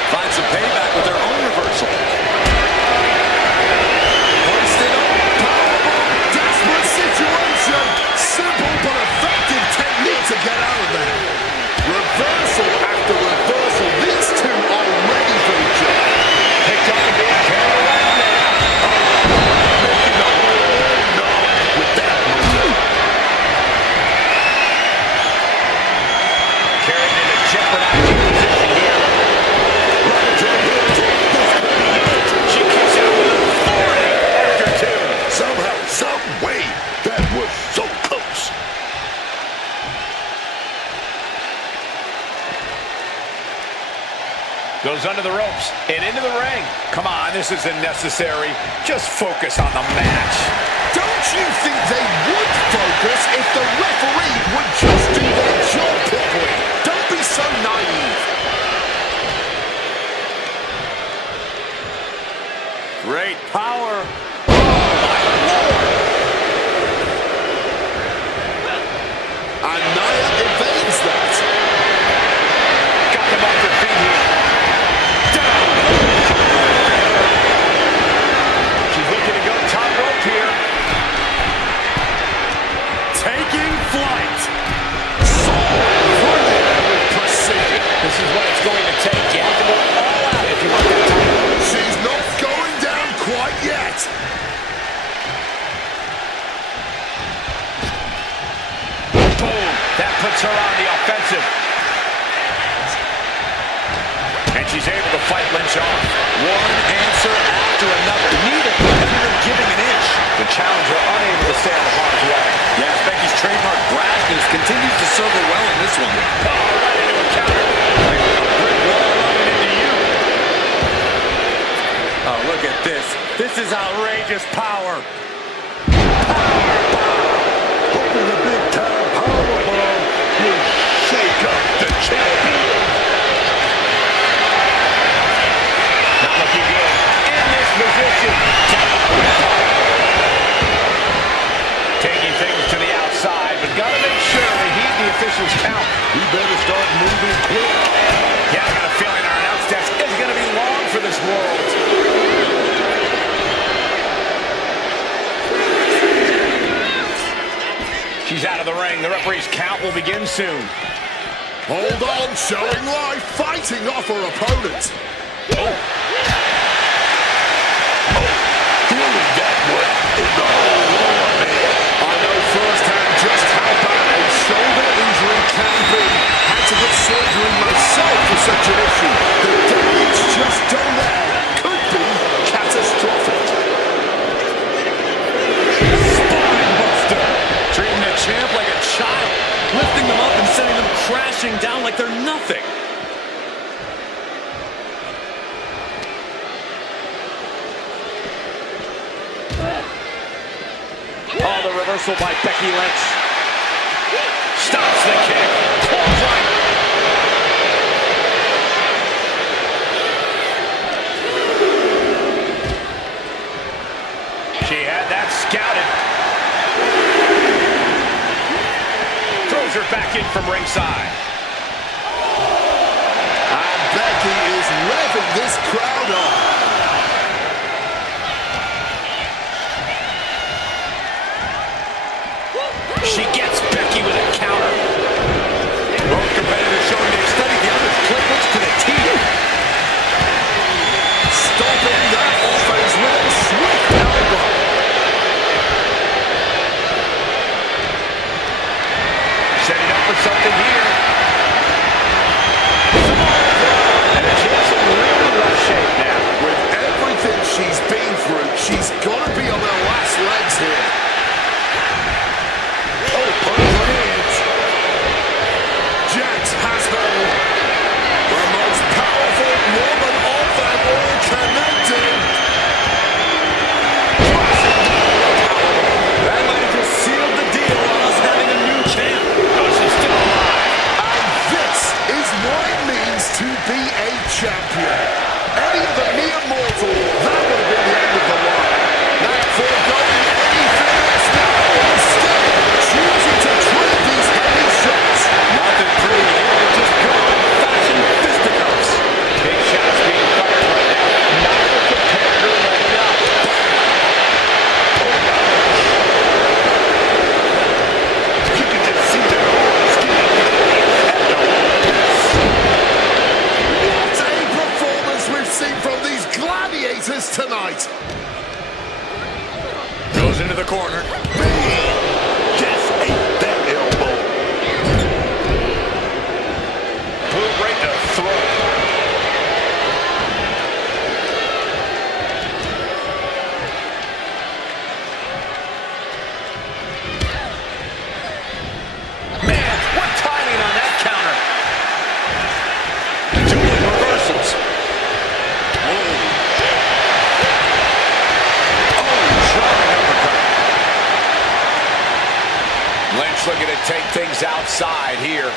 Find some payback with their own reversal. Hoisted up, powerbomb, desperate situation. Simple but effective technique to get out of there. Reversal after reversal. These two are ready for each other. Picked up and being carried around now. Making the whole ring numb with that move. Carried into jeopardizing position here. Right into the heel hook. This could be it. She kicks out with authority after two. Somehow, some way, that was so close. Goes under the ropes and into the ring. Come on, this isn't necessary. Just focus on the match. Don't you think they would focus if the referee would just do their job properly? Don't be so naive. Great power. And Nia evades that. Got them off their feet here. Down. She's looking to go top rope here. Taking flight. With precision. This is what it's going to take. You have to go all out if you want that title. She's not going down quite yet. Boom. That puts her on the offensive. And she's able to fight Lynch off. One answer after another. Neither competitor giving an inch. The challenger unable to stay on the harm's way. Yes, Becky's trademark brashness continues to serve her well in this one. Oh, right into a counter. Like a brick wall running into you. Oh, look at this. This is outrageous power. Hoping a big time powerbomb will shake up the champion. Not looking good. In this position. Taking things to the outside, but gotta make sure they heed the officials' count. We better start moving quick. Yeah, I got a feeling our announce desk is gonna be long for this world. She's out of the ring. The referee's count will begin soon. Hold on, showing life, fighting off her opponent. Feeling that one in the whole world, man. I know firsthand just how bad a shoulder injury can be. Had to get surgery myself for such an issue. The damage just done there could be catastrophic. Spinebuster. Treating the champ like a child. Lifting them up and sending them crashing down like they're nothing. Oh, the reversal by Becky Lynch. Stops the kick. Pulls right. She had that scouted. Throws her back in from ringside. And Becky is revving this crowd up. She gets Becky with a counter. Both competitors showing they've studied the other's playbooks to the teeth. Stopping that offense with a swift elbow. Setting up for something here. And she has some really rough shape now. With everything she's been through, she's got to be on her last legs here. Oh, punch. Jax has her. The most powerful woman of them all connected. That might have just sealed the deal on us having a new champ. Oh, she's still alive. And this is what it means to be a champion. Any other mere mortal, that would have been the end of the line. Now, foregoing anything else now, instead, choosing to trade these heavy shots. Nothing pretty here, just good old-fashioned fisticuffs. into the corner. Man, just ate that elbow. Boot right to the throat. Man, what timing on that counter. Doing reversals. Lynch looking to take things outside here.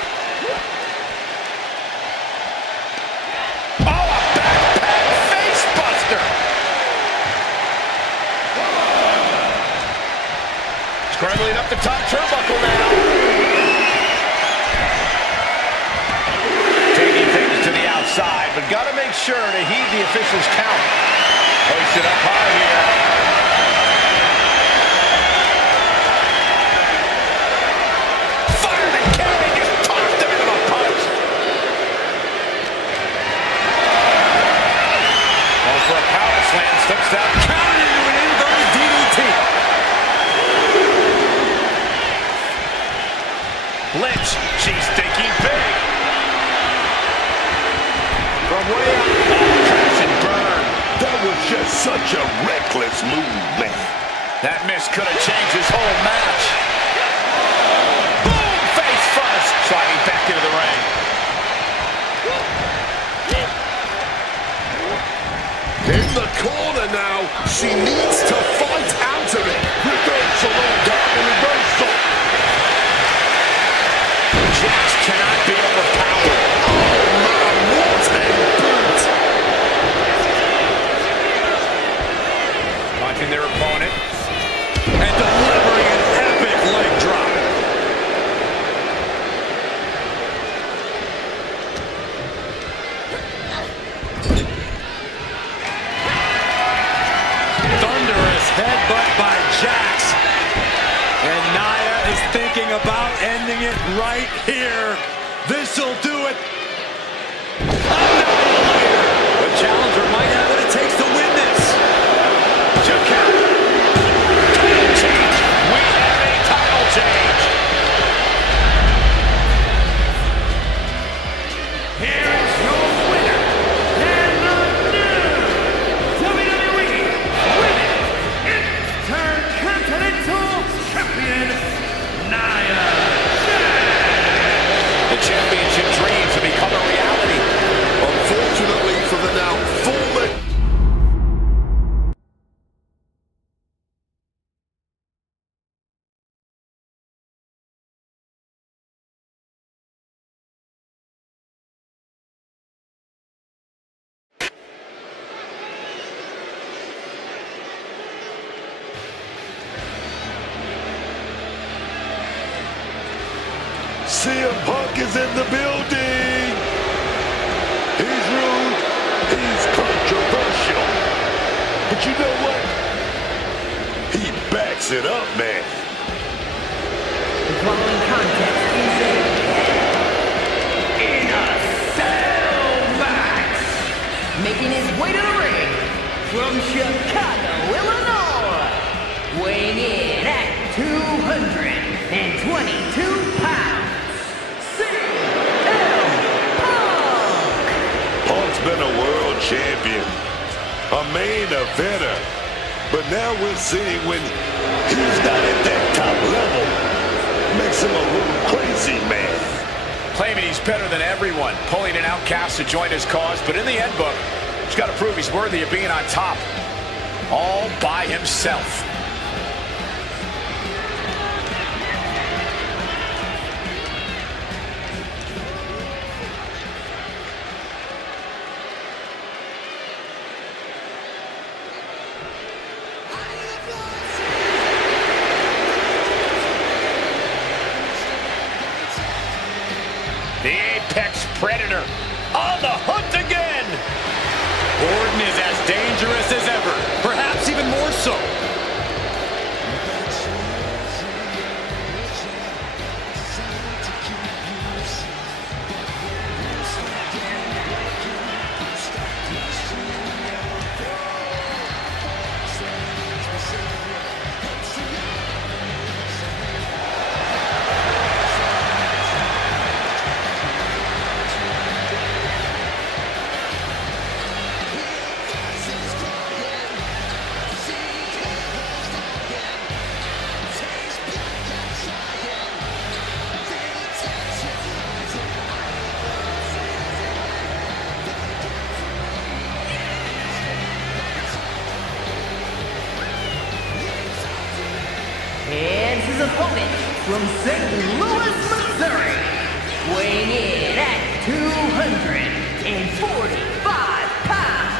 Oh, a backpack face buster. Scrambling up the top turnbuckle now. Taking things to the outside, but got to make sure to heed the official's count. Hoisted up high here. For a power slam, steps down, counted into an inverted DDT. Lynch, she's thinking big. From way out, crash and burn. That was just such a reckless move, man. That miss could have changed his whole match. Boom, face first, sliding back into the ring. In the corner now, she needs to fight out of it. Reversal on top of reversal. Jax cannot be overpowered. Oh man, what a boot! Launching their opponent. And delivering an epic leg drop. Headbutt by Jax. And Nia is thinking about ending it right here. This'll do it. Annihilator. The challenger might have what it takes to win this. Two count. Title change. We have a title change. Here is your winner, and the new WWE Women's Intercontinental Champion, Nia Jax. The championship dreams have become a reality. Unfortunately for the now former CM Punk is in the building. He's rude. He's controversial. But you know what? He backs it up, man. The following contest is in a cell match. Making his way to the ring from Chicago, Illinois. Weighing in at 222 pounds. Punk's been a world champion, a main eventer, but now we're seeing when he's not at that top level, makes him a little crazy, man. Claiming he's better than everyone, pulling an outcast to join his cause, but in the end book, he's got to prove he's worthy of being on top, all by himself. The Apex Predator on the hunt again. Orton is as dangerous as ever, perhaps even more so. from St. Louis, Missouri, weighing in at 245 pounds,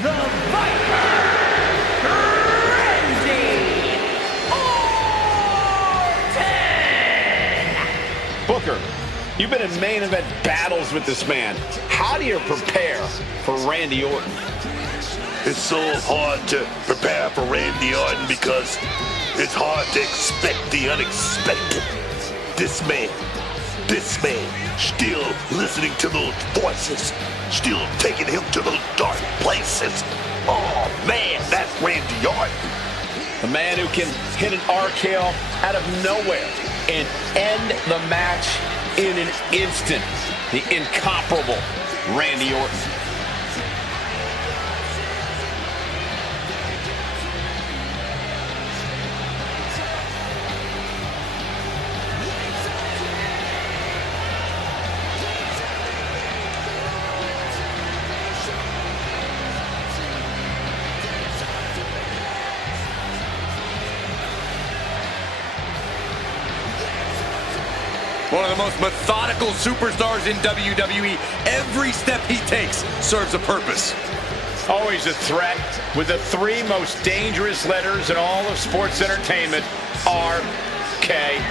the Viper, Randy Orton! Booker, you've been in main event battles with this man. How do you prepare for Randy Orton? It's so hard to prepare for Randy Orton because it's hard to expect the unexpected. This man, still listening to those voices, still taking him to those dark places. Oh man, that's Randy Orton. The man who can hit an RKO out of nowhere and end the match in an instant. The incomparable Randy Orton. One of the most methodical superstars in WWE. Every step he takes serves a purpose. Always a threat with the three most dangerous letters in all of sports entertainment, RKO.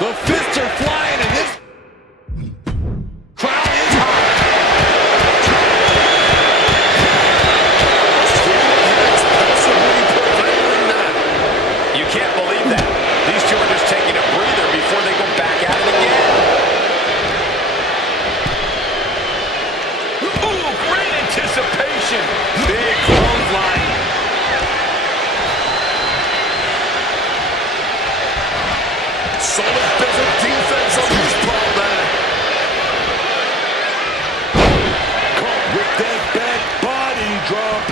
The fists are flying and this crowd is hot. You can't believe that. These two are just taking a breather before they go back at it again. Ooh, great anticipation. Big clothesline. Solid bit of defense on his part there. Caught with that back body drop.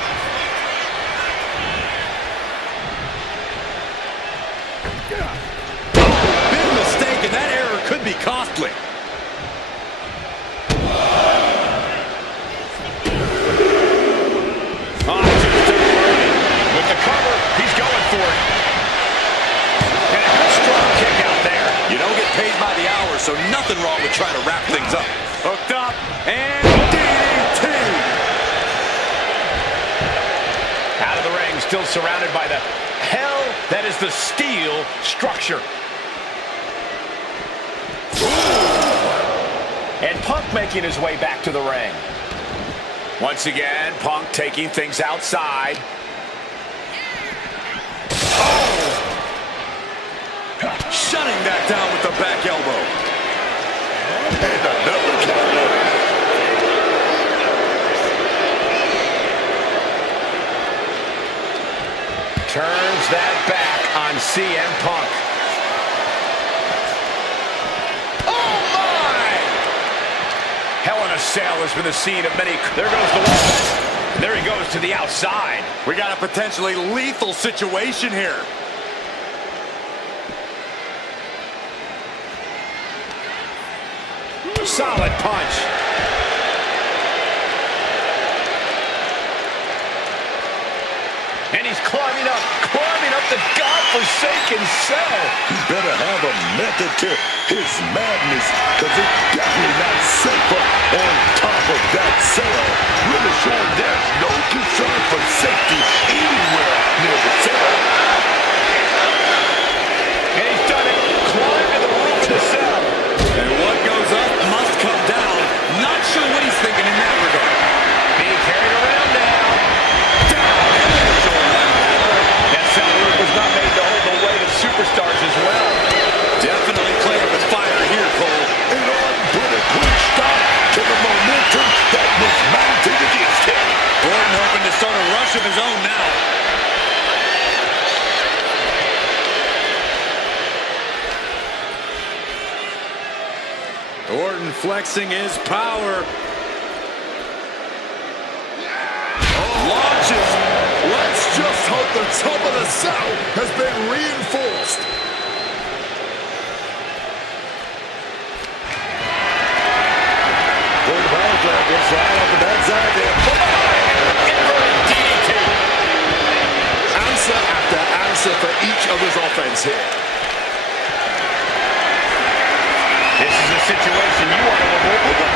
Big mistake, and that error could be costly. With the cover, he's going for it. And a good strong kick out there. You don't get paid by the hour, so nothing wrong with trying to wrap things up. Hooked up and DDT. Out of the ring, still surrounded by the hell that is the steel structure. And Punk making his way back to the ring. Once again, Punk taking things outside. Shutting that down with the back elbow. And another counter. Turns that back on CM Punk. Oh my! Hell in a Cell has been the scene of many. There goes the wall. There he goes to the outside. We got a potentially lethal situation here. Solid punch. And he's climbing up the godforsaken cell. He better have a method to his madness, because it's definitely not safer on top of that cell. Really showing there's no concern for safety anywhere near the cell. And he's done it. Climbed to the roof of the cell. And what goes up must come down. Not sure what he's thinking in that regard. Being carried around now. Down. That cell roof was not made to hold the weight Orton flexing his power. Launches. Let's just hope the top of the cell has been reinforced. Going to power grab, gets right off the backside there. Inverted DDT. Answer after answer for each other's offense here. This is a situation you want to avoid.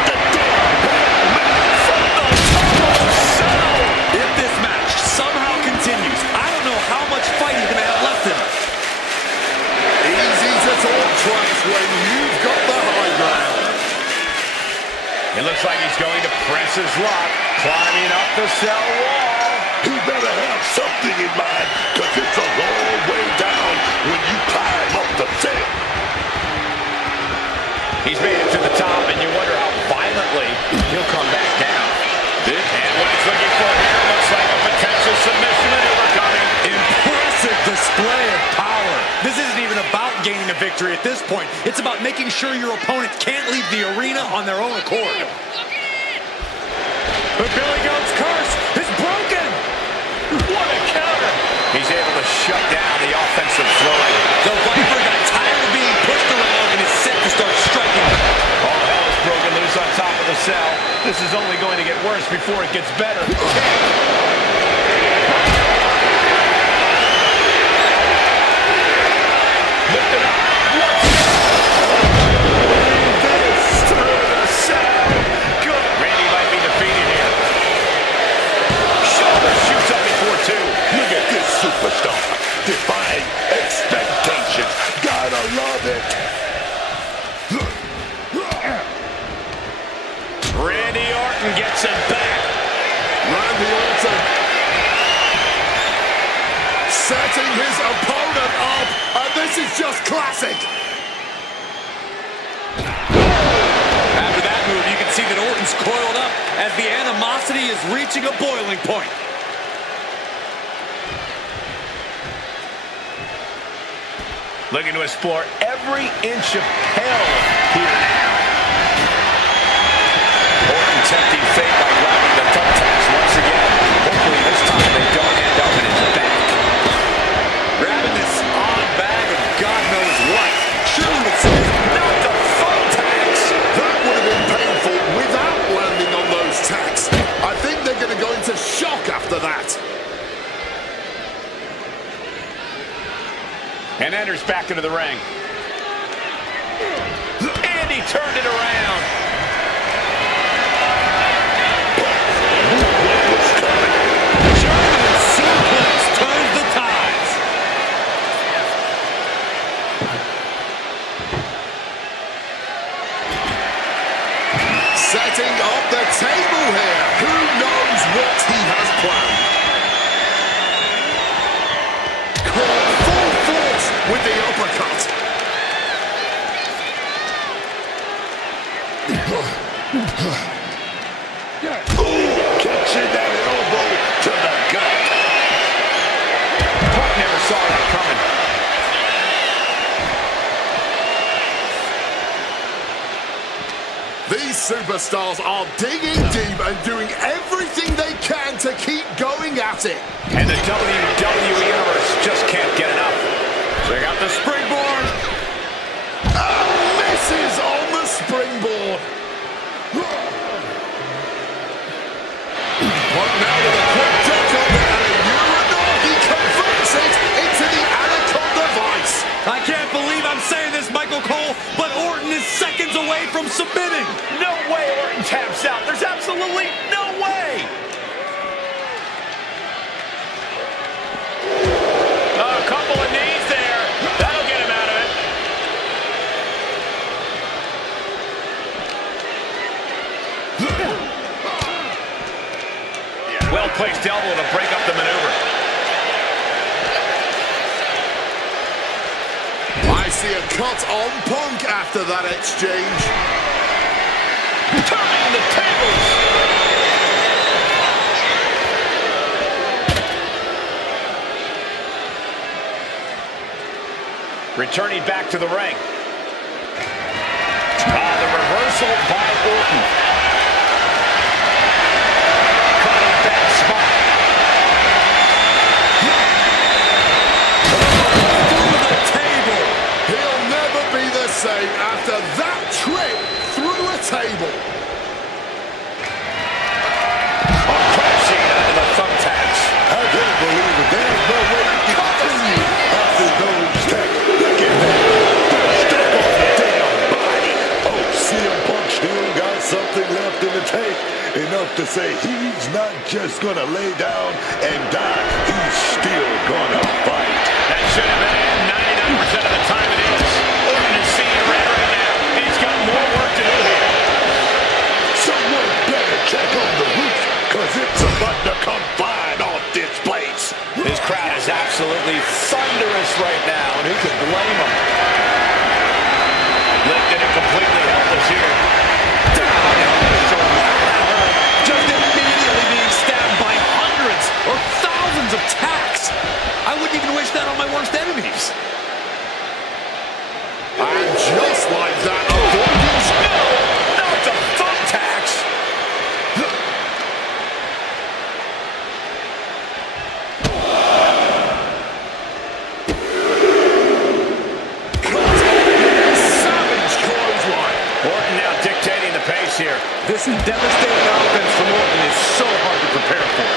If this match somehow continues, I don't know how much fight he's going to have left in him. Easy to talk trash when you've got the high ground. It looks like he's going to press his luck, climbing up the cell wall. He better have something in mind, because it's a long way down when you climb up the cell. He's made it to the top, and you wonder how violently he'll come back down. And what he's looking for here looks like a potential submission maneuver coming. Impressive display of power. This isn't even about gaining a victory at this point. It's about making sure your opponent can't leave the arena on their own accord. The Billy Goat's curse is broken. What a counter. He's able to shut down the offensive flow. The Viper got tired of being pushed around and is set to start striking. All hell is broken loose on top of the cell. This is only going to get worse before it gets better. Lift it up. Randy might be defeated here. Shoulder shoots up before two. Look at this superstar, defying expectations. Gotta love it. Randy Orton gets him back. Randy Orton setting his opponent up, and this is just classic. After that move, you can see that Orton's coiled up as the animosity is reaching a boiling point. Looking to explore every inch of hell here now. Orton tempting fate by grabbing the thumbtacks once again. Hopefully this time they don't end up in his back. Grabbing this odd bag of God knows what. Surely would say, Not the thumbtacks! That would have been painful without landing on those tacks. I think they're going to go into shock after that. And enters back into the ring. And he turned it around. German suplex turns the tides. Setting up the table here. Who knows what he has planned? Caught full force with the uppercut. Catching that elbow to the gut. Punk never saw that coming. These superstars are digging deep and doing everything they can to keep going at it. And the WWE Universe just can't get enough. Check out the springboard. Misses on the springboard. Punk now with a quick duck under and a Uranor. He converts it into the Anaconda Vice. I can't believe I'm saying this, Michael Cole, but Orton is seconds away from submitting. No way Orton taps out. There's absolutely no way. A couple of knees there. That'll get him out of it. Well-placed elbow to break up the maneuver. I see a cut on Punk after that exchange. Turning the tables. Returning back to the ring. The reverse take enough to say he's not just gonna lay down and die. He's still gonna fight. That should have been it. 99% of the time it is. Orton is seeing red right now. He's got more work to do here. Someone better check on the roof, cause it's about to come flying off this place. This crowd is absolutely thunderous right now, and who could blame them? Lifted and completely helpless here. Down on the shoulder. Just immediately being stabbed by hundreds or thousands of tacks. I wouldn't even wish that on my worst enemies. And just like that, avoidance. No, not the thumbtacks. Savage clothesline. Orton now dictating the pace here. This devastating offense from Orton is so hard to prepare for.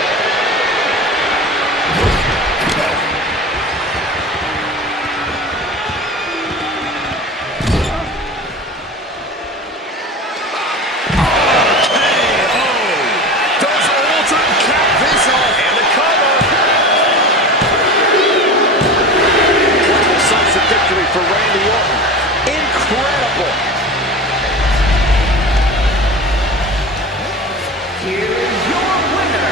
Does Orton cap this off? And the cover. What a decisive victory for Randy Orton. Incredible. Here is your winner,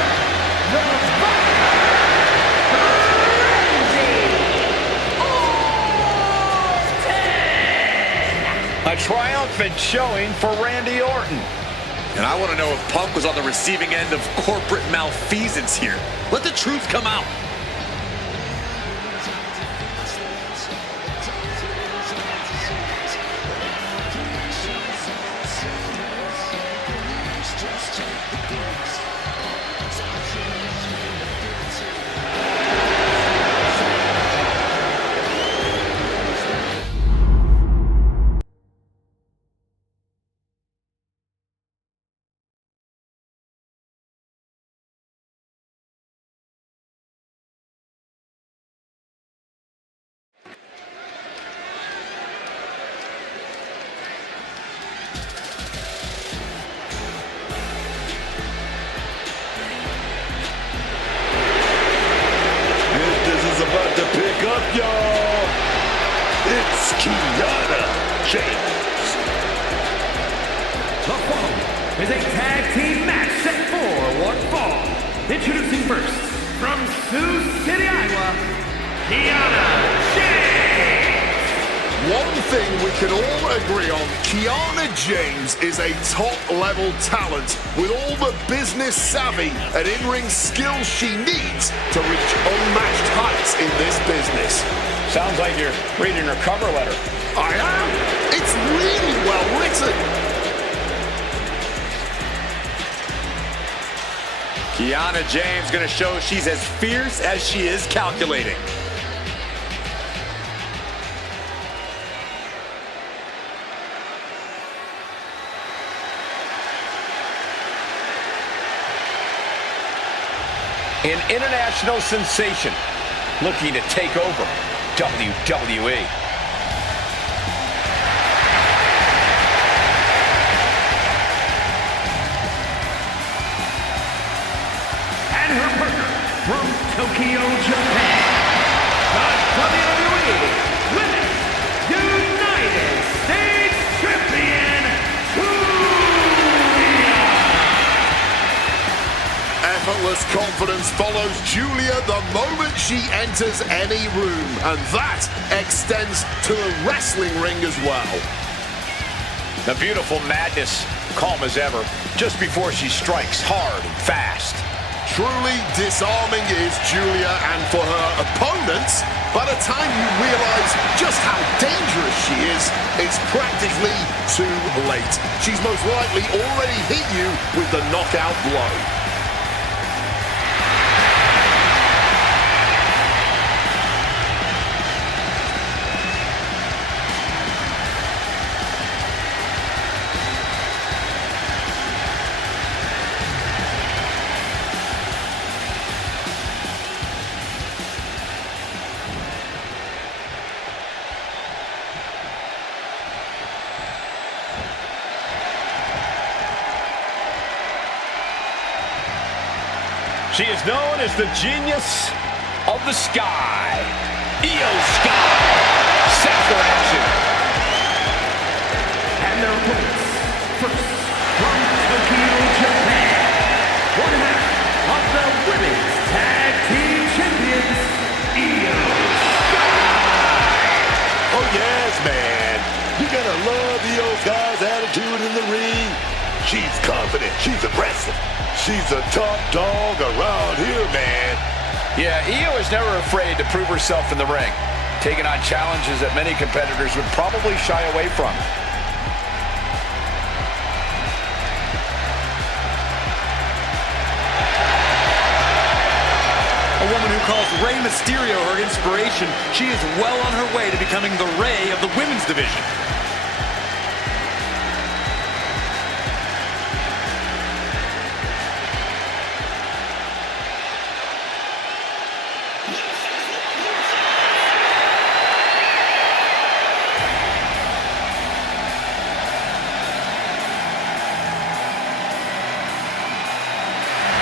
the Randy Orton. A triumphant showing for Randy Orton. And I want to know if Punk was on the receiving end of corporate malfeasance here. Let the truth come out. This is about to pick up, y'all. It's Kiana James. The following is a tag team match set for one fall. Introducing first, from Sioux City, Iowa, Kiana James. One thing we can all agree on, Kiana James is a top-level talent with all the business savvy and in-ring skills she needs to reach unmatched heights in this business. Sounds like you're reading her cover letter. I am. It's really well written. Kiana James going to show she's as fierce as she is calculating. An international sensation looking to take over WWE. And her partner from Tokyo, Japan, the WWE Women's United States Champion, Julia. Effortless confidence follows Julia the moment she enters any room, and that extends to the wrestling ring as well. The beautiful madness, calm as ever, just before she strikes hard and fast. Truly disarming is Julia, and for her opponents, by the time you realize just how dangerous she is, it's practically too late. She's most likely already hit you with the knockout blow. She is known as the genius of the sky. Io Sky. Set for action. And their opponents, first, from Tokyo, Japan, one half of the Women's Tag Team Champions, Io Sky. Oh, yes, man. You're going to love Io Sky's attitude in the ring. She's confident. She's aggressive. She's a top dog around here, man. Yeah, Io is never afraid to prove herself in the ring, taking on challenges that many competitors would probably shy away from. A woman who calls Rey Mysterio her inspiration, she is well on her way to becoming the Rey of the women's division.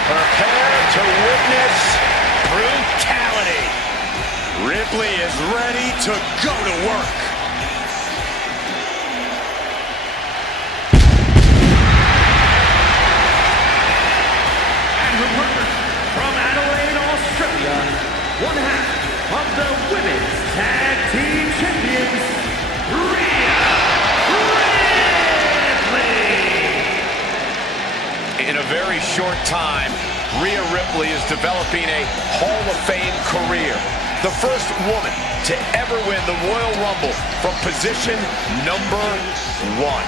Prepare to witness brutality. Ripley is ready to go to work. And her partner, from Adelaide, Australia, one half of the Women's Tag Team Champions, Rhea Ripley. In a very short time, Rhea Ripley is developing a Hall of Fame career. The first woman to ever win the Royal Rumble from position number 1.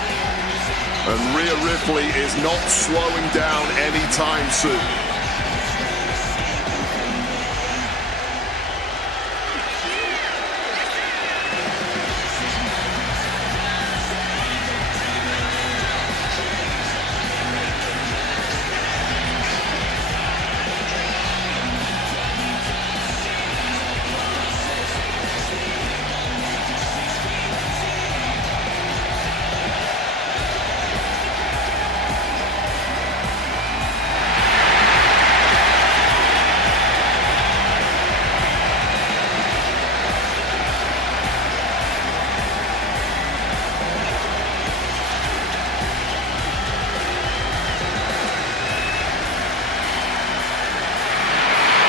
And Rhea Ripley is not slowing down anytime soon.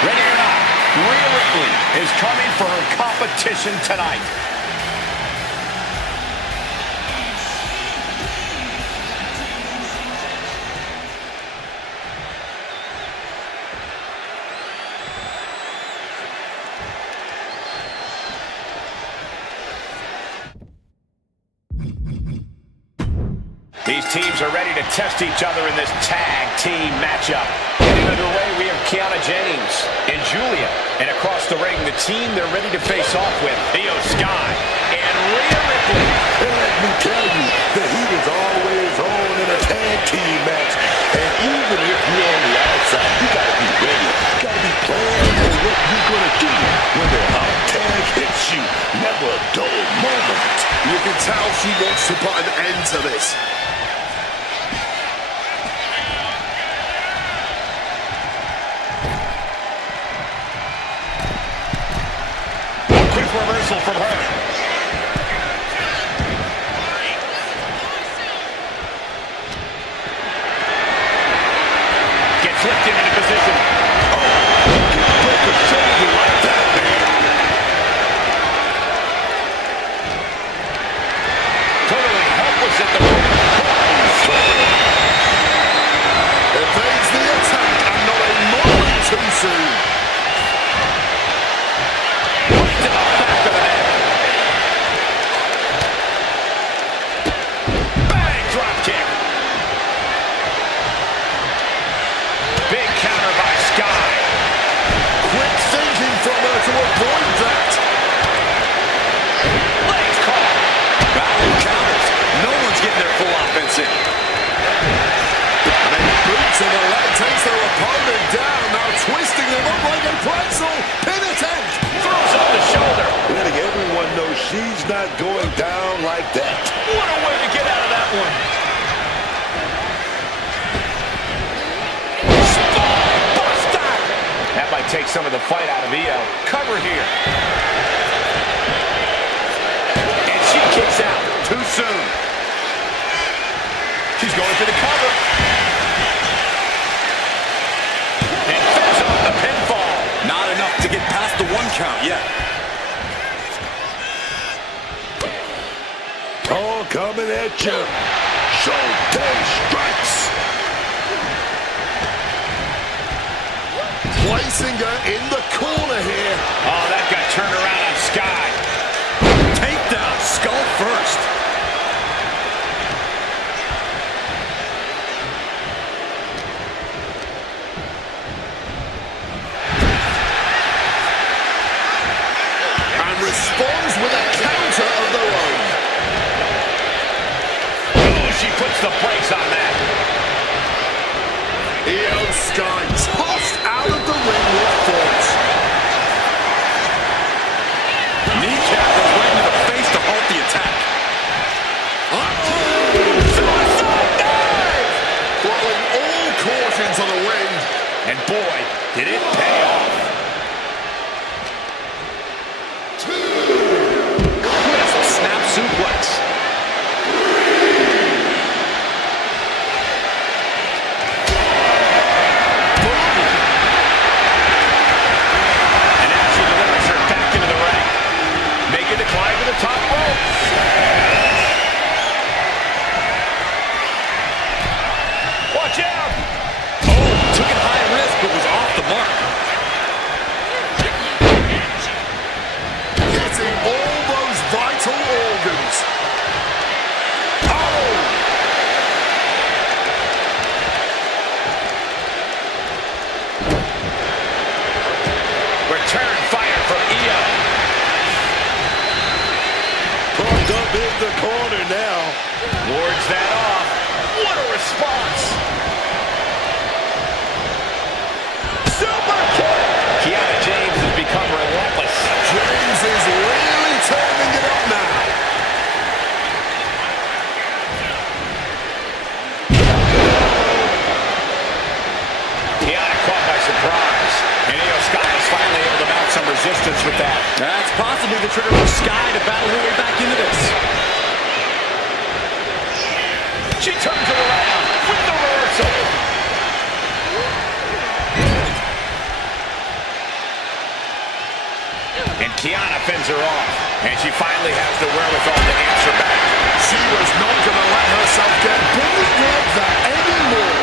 Ready or not, Rhea Ripley is coming for her competition tonight. These teams are ready to test each other in this tag team matchup. Getting underway, we have Kiana James and Julia. And across the ring, the team they're ready to face off with, Io Sky and Rhea Ripley. And let me tell you, the heat is always on in a tag team match. And even if you're on the outside, you gotta be ready. You gotta be planning for what you're gonna do when the hot tag hits you. Never a dull moment. You can tell she wants to put an end to this. Quick reversal from her. Gets lifted into position. Break a shoulder like that, man. Totally helpless at the moment. Evades the attack and not a moment too soon. To the back of the neck. Bang! Drop kick. Big counter by Sky. Quick thinking from her to avoid that. Legs caught. Battle counters. No one's getting their full offense in. And a boot to the leg takes their opponent down. Now twisting them up like a pretzel. Pin attempt. Throws up the shoulder. Letting everyone know she's not going down like that. What a way to get out of that one. Buster! take some of the fight out of Io. Cover here. And she kicks out too soon. She's going for the cover. And finish off the pinfall. Not enough to get past the 1 count yet. Oh, coming at you. Showtime strikes. Placing her in the corner here. Oh, that got turned around on Sky. Takedown, skull first. And responds with a counter of their own. Oh, she puts the brakes on that. Io Sky tossed out of the ring with force. Kneecap goes right into the face to halt the attack. Suicide dive! Blowing all caution to the wind. And boy, did it pay off. Crisp snap suplex. And now she delivers her back into the ring. Making the climb to the top rope. Watch out! Oh, took it high risk, but was off the mark. Hitting all those vital organs. Oh! Return fire from Io. Pumped up in the corner now. Wards that off. What a response! Super kick! Kiana James has become relentless. James is really turning it up now. Kiana caught by surprise. And Io Sky is finally able to mount some resistance with that. That's possibly the trigger for Sky to battle her way back into this. She turns it around with the reversal. And Kiana fends her off. And she finally has the wherewithal to answer back. She was not going to let herself get bullied like that anymore.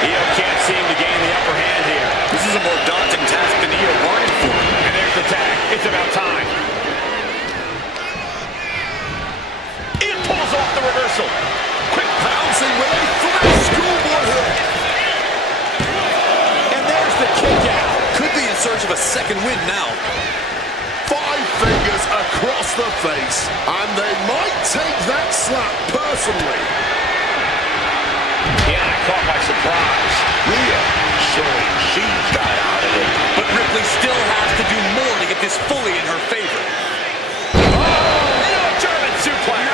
Io can't seem to gain the upper hand here. This is a more daunting task than Io bargained for. And there's the tag. It's about time. It pulls off the reversal. Quick pouncing with a flash schoolboy hit. And there's the kick out. Could be in search of a second win now. 5 fingers across the face. And they might take that slap personally. Kiana caught by surprise. Rhea showing she's got out of it. But Ripley still has to do more to get this fully in her favor. Oh, German suplex.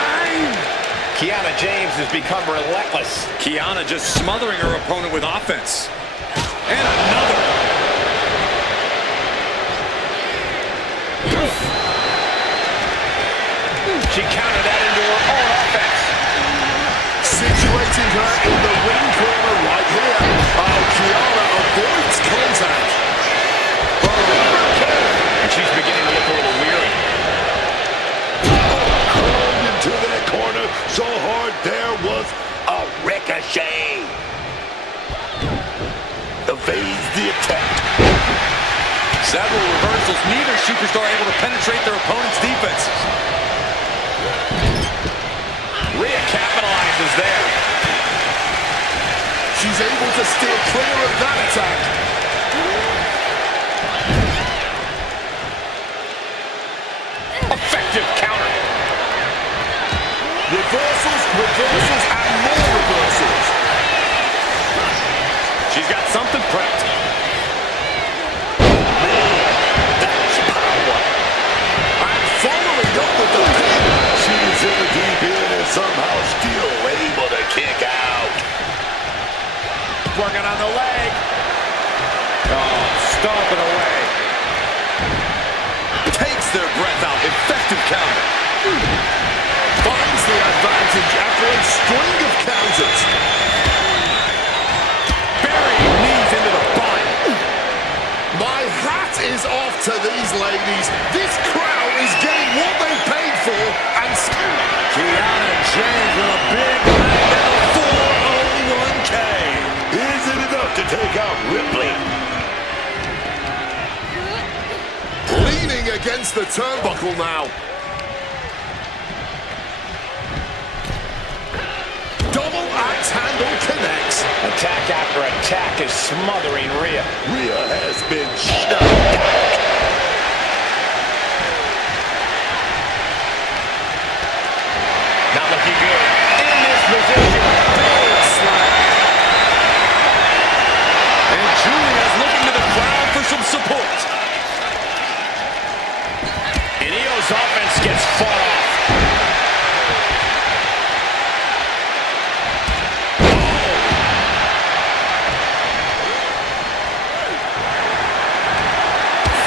Kiana James has become relentless. Kiana just smothering her opponent with offense. And another. She countered that into her own offense. Situating her in the ring corner right here. Kiana avoids contact. And she's beginning to look a little weary. Crammed into that corner so hard there was a ricochet. Evades the attack. Several reversals, neither superstar able to penetrate their opponent's defense. Rhea capitalizes there. She's able to steer clear of that attack. Effective counter. Reversals, reversals, and more reversals. She's got something prepped. That's power. And following up with the pin. She's in the deep end and somehow still able to kick out. Working on the leg. counter. Finds the advantage after a string of counters. Burying knees into the body. My hat is off to these ladies. This crowd is getting what they paid for, and Kiana James with a big knockdown 401k. Is it enough to take out Ripley? leaning against the turnbuckle now. Double axe handle connects. Attack after attack is smothering Rhea. Rhea has been shut down. Not looking good. In this position. Big slap. And Julia's looking to the crowd for some support. And Io's offense gets fought off.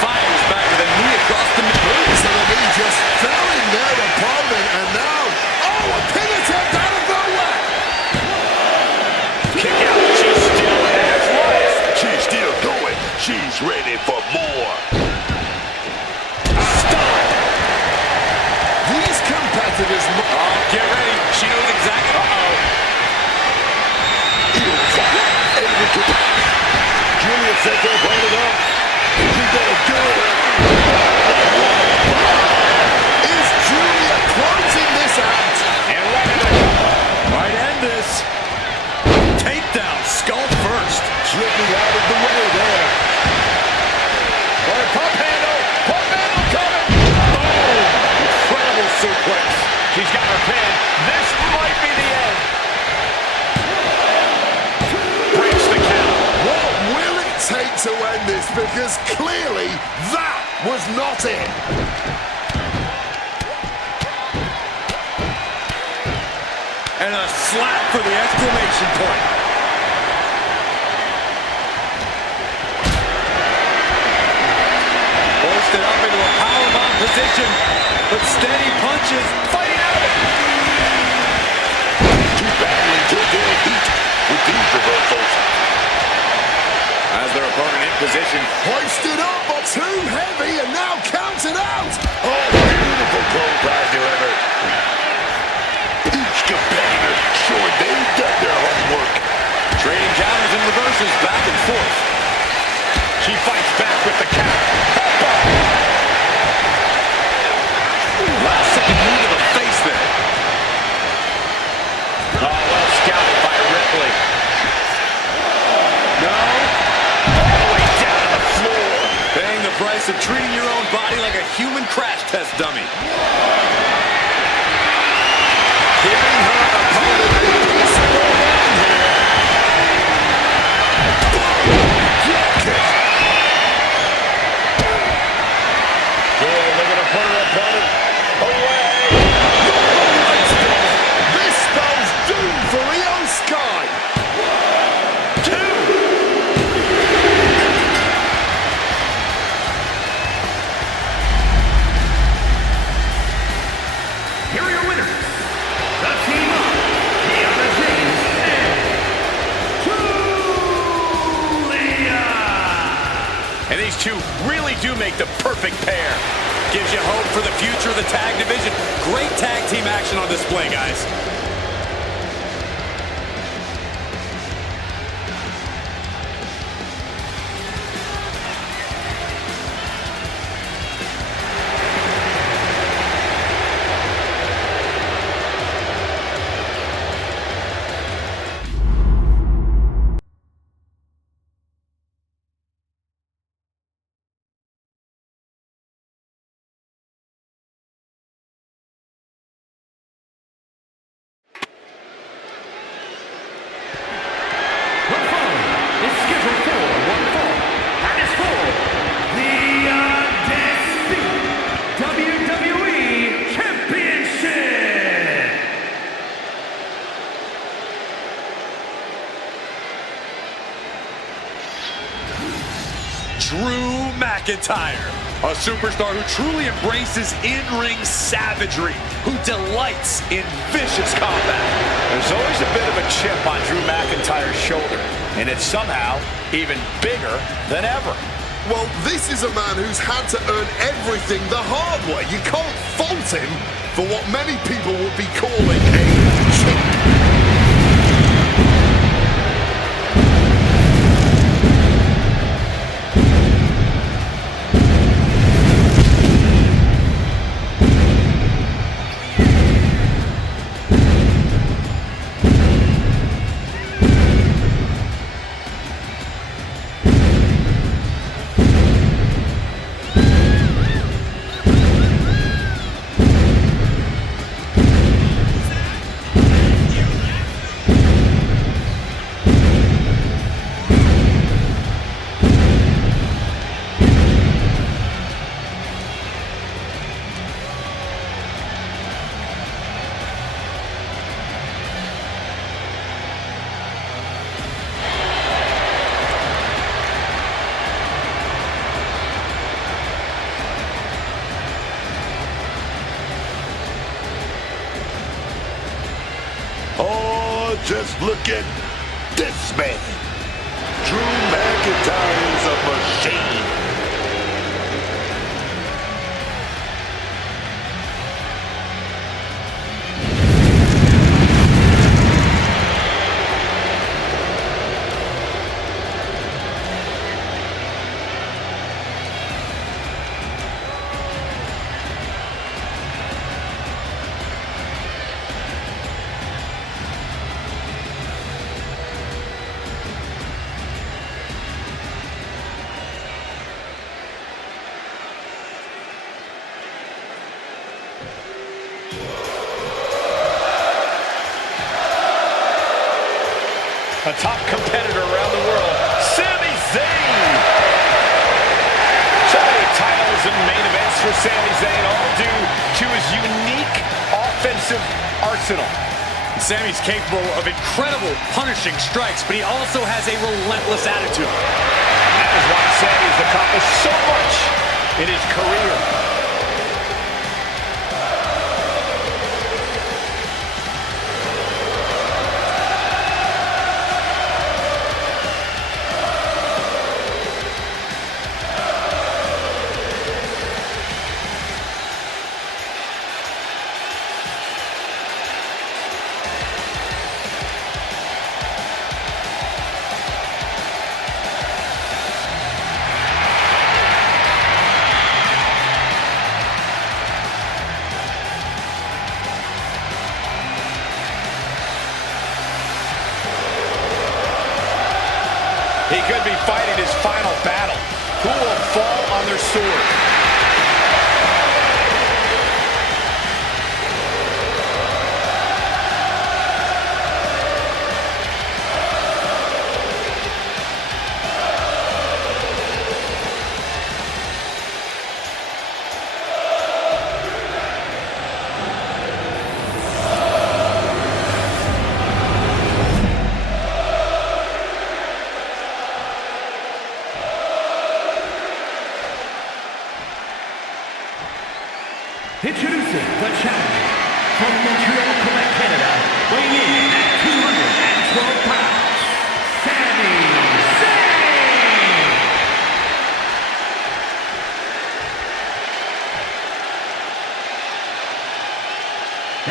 Fires back with a knee across the middle. So the knee just fell in their opponent, and now, oh, a pin attempt out of nowhere. Kick out. She still has life. She's still going. She's ready for more. These competitors. Oh, get ready. She knows exactly. Julia said they're holding up. She's gonna do it. Is Julia closing this out? And right in the Might end this. Takedown, skull first. Slipping out of the way there. pump handle. Pump handle coming. Boom. Incredible suplex. She's got her pin. This might be the end. Breaks the count. What will it take to end this? Because clearly that was not it. And a slap for the exclamation point. Hoisted up into a powerbomb position, but steady punches, fighting out of it. Keep battling till their heat with these reversals. As their opponent in position. Hoisted up, but too heavy, and now counted out. Oh, beautiful clothesline delivered. Each competitor showing they've done their homework. Trading counters and reversals back and forth. She fights back with the counter. Last second knee to the face there. Oh, well scouted by Ripley. No. All the way down to the floor. Paying the price of treating your own body like a human crash test dummy. Giving her opponent a piece of her mind here. Good, looking to put her opponent away. This spells doom for Io Sky. Here are your winners. The team of Kiana James and Julia. And these two really do make the perfect pair. Gives you hope for the future of the tag division. Great tag team action on display, guys. The following is scheduled for one fall. That is for the Undisputed WWE Championship. Drew McIntyre A superstar who truly embraces in-ring savagery, who delights in vicious combat. There's always a bit of a chip on Drew McIntyre's shoulder, and it's somehow even bigger than ever. Well, this is a man who's had to earn everything the hard way. You can't fault him for what many people would be calling a cheat. Oh, just look at this man. Drew McIntyre is a machine. A top competitor around the world, Sami Zayn. So many titles and main events for Sami Zayn, all due to his unique offensive arsenal. Sami's capable of incredible punishing strikes, but he also has a relentless attitude. That is why Sami's accomplished so much in his career. He could be fighting his final battle. Who will fall on their sword? Introducing the challenger from Montreal, Quebec, Canada, weighing in at 212 pounds, Sami Zayn!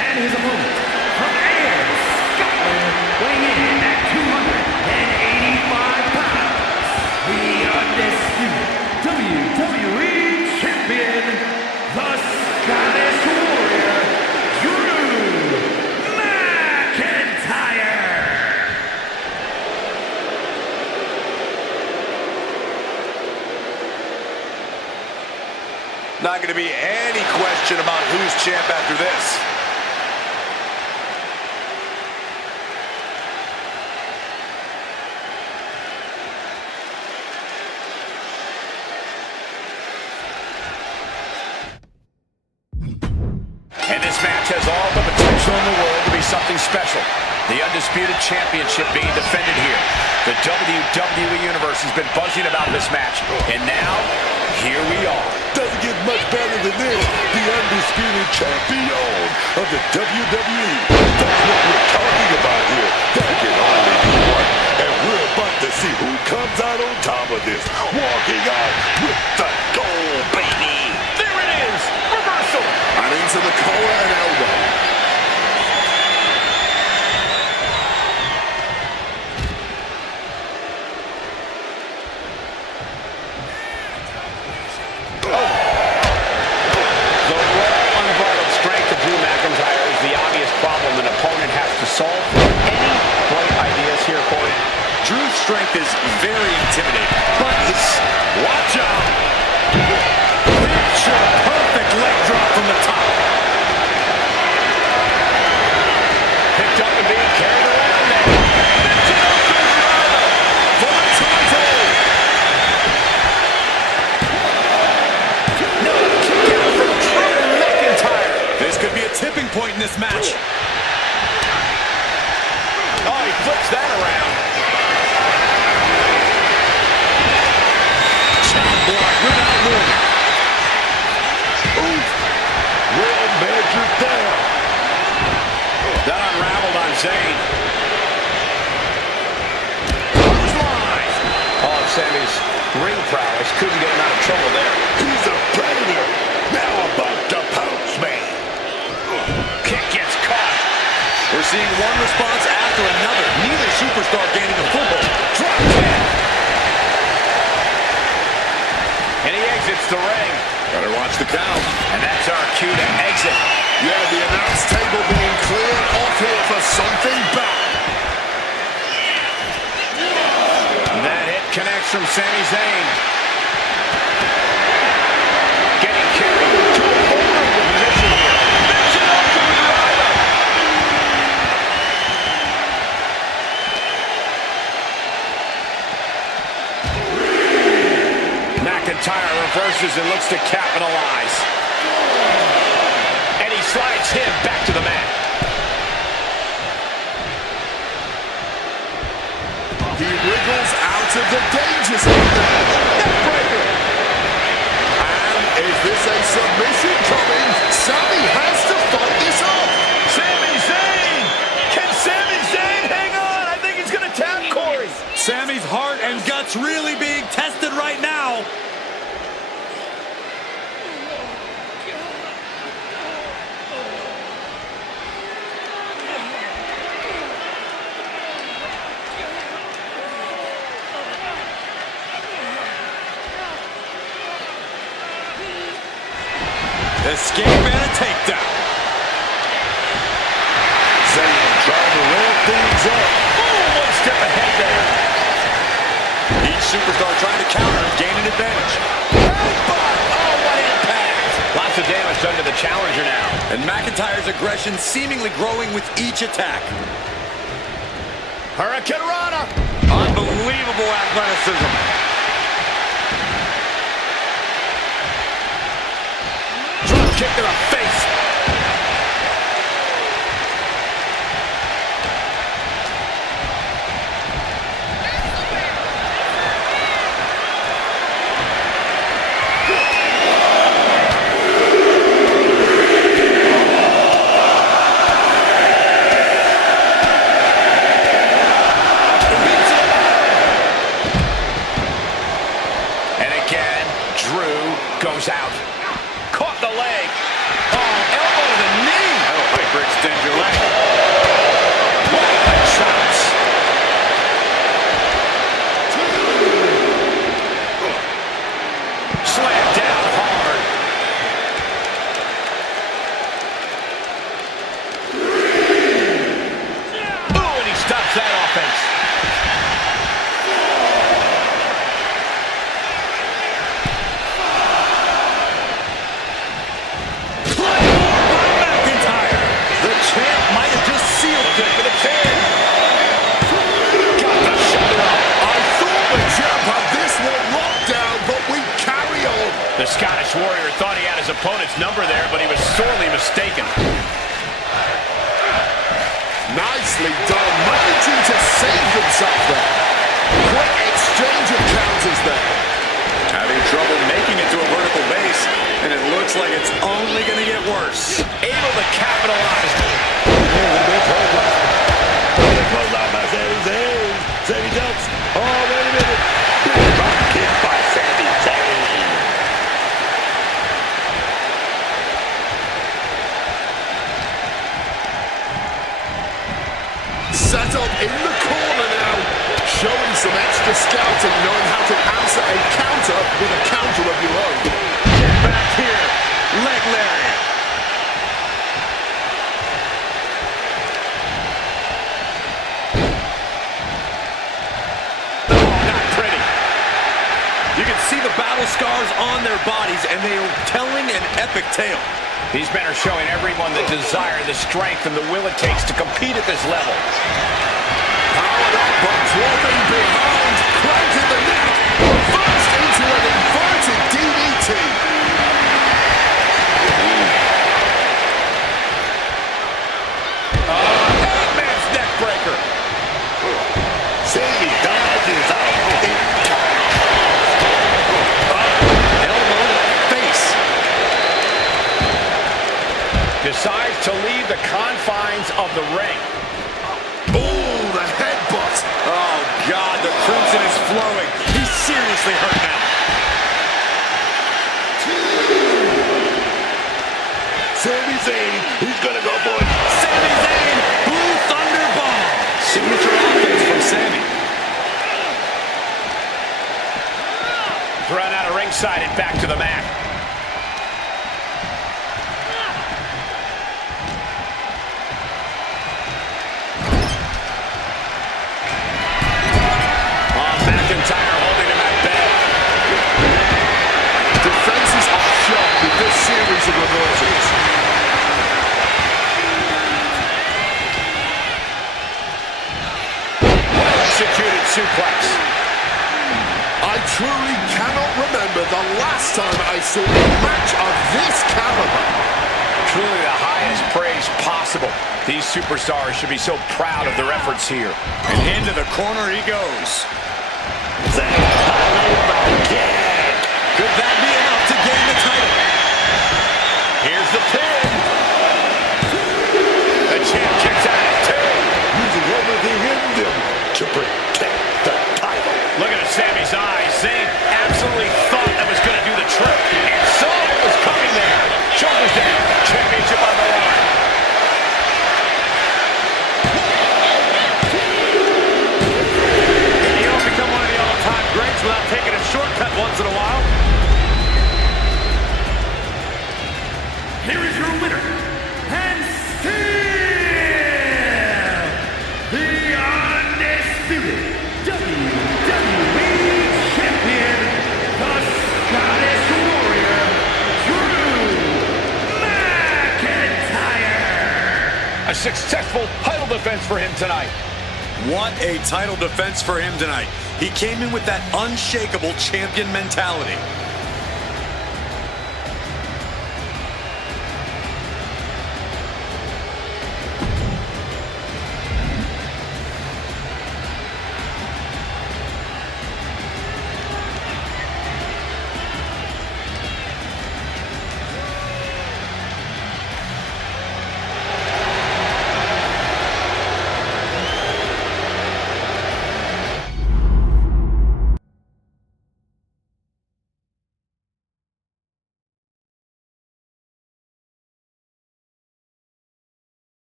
And his opponent from Ayr, Scotland, weighing in at 285 pounds, the undisputed WWE Champion, the Scottish Warrior, Drew McIntyre! Not going to be any question about who's champ after this. And this match has all the potential in the world to be something special. The undisputed championship being defended here. The WWE Universe has been buzzing about this match, and now, here we are. Doesn't get much better than this. The undisputed champion of the WWE. That's what we're talking about here. That can only be one. And we're about to see who comes out on top of this. Walking out with the gold, baby. There it is. Reversal. And into the collar and elbow. Solve any bright ideas here, Corey? Drew's strength is very intimidating, but watch out. Picture perfect leg drop from the top. Picked up and being carried around there. For the title. No kick out from Drew McIntyre. This could be a tipping point in this match. Oh, he flips that around. Chop block without warning. Oof. Well measured down. That unraveled on Zayn. Clothesline. Oh, Sammy's ring prowess couldn't get him out of trouble there. He's a predator. Now about to pounce me. Kick gets caught. We're seeing one response after another. Neither superstar gaining a foothold. Drop kick. And he exits the ring. Better watch the count. And that's our cue to exit. Yeah, the announce table being cleared off here for something bad. That hit connects from Sami Zayn. Getting carried to a vulnerable position here. McIntyre reverses and looks to capitalize. And he slides him back to the mat. He wriggles out of the danger zone there. Neckbreaker. And is this a submission coming? Sami has to fight this off. Sami Zayn! Can Sami Zayn hang on? I think he's going to tap Corey. Sammy's heart and guts really being tested right now. Escape and a takedown. Zayn trying to ramp things up. Oh, one step ahead there. Each superstar trying to counter and gain an advantage. Oh, what impact. Lots of damage done to the challenger now. And McIntyre's aggression seemingly growing with each attack. Hurricane Rana. Unbelievable athleticism. Drop kick to the face. And again, Drew goes out. Caught the leg. Oh, elbow to the knee. That'll hyperextend your leg. What the chops. Slam down hard. Ooh, and he stops that offense. McIntyre. The champ might have just sealed it. For the pin. Got the shoulder up. I thought the champ had this one locked down, but we carry on. The Scottish Warrior thought he had his opponent's number there, but he was sorely mistaken. Nice Nicely done, managing to save themselves there. Quick exchange of counters there. Having trouble making it to a vertical base, and it looks like it's only going to get worse. Able to capitalize. Clothesline by Sami Zayn. Sami ducks. Oh, wait a minute. Big drop kick by Sami Zayn. Set up in the corner now. Showing some extra scouting, knowing how to answer a counter with a counter of your own. Get back here. Leg lariat. You can see the battle scars on their bodies, and they are telling an epic tale. These men are showing everyone the desire, the strength, and the will it takes to compete at this level. Powered up, but dropping behind, cranking the neck, reversed into an inverted DDT. Man's neck breaker. Sami dodges out. Elbow to the face. Decides to leave the confines of the ring. Ooh, the headbutt. Oh, God, the crimson is flowing. He's seriously hurt now. Sami Zayn, he's gonna go for it. Sami Zayn, Blue Thunderball. Signature offense from Sami. Thrown out of ringside and back to the mat. McIntyre holding him at bay. Defenses are shot with this series of reversals. Well-executed suplex. I truly cannot remember the last time I saw a match of this caliber. Truly the highest praise possible. These superstars should be so proud of their efforts here. And into the corner he goes. Zayn, high kick. Could that be enough to gain the title? Here's the pin. The champ kicks out at two. Using everything in them to protect the title. Look at Sami's eyes. Zayn absolutely thought that was going to do the trick. And so it was coming there. Shoulders down. Championship on the line. You don't become one of the all-time greats without taking a shortcut once in a while. Here is your winner, and still the undisputed WWE Champion, the Scottish Warrior, Drew McIntyre. A successful title defense for him tonight. What a title defense for him tonight. He came in with that unshakable champion mentality.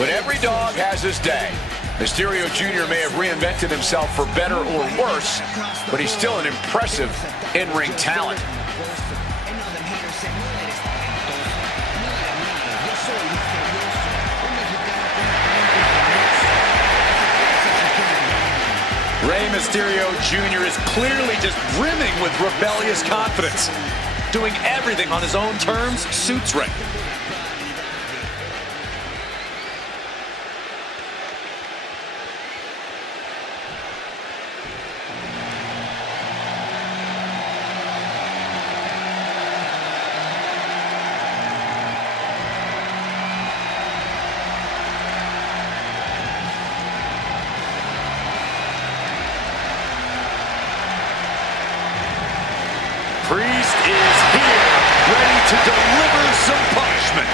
But every dog has his day. Mysterio Jr. may have reinvented himself for better or worse, but he's still an impressive in-ring talent. Rey Mysterio Jr. is clearly just brimming with rebellious confidence. Doing everything on his own terms suits Rey. Priest is here, ready to deliver some punishment.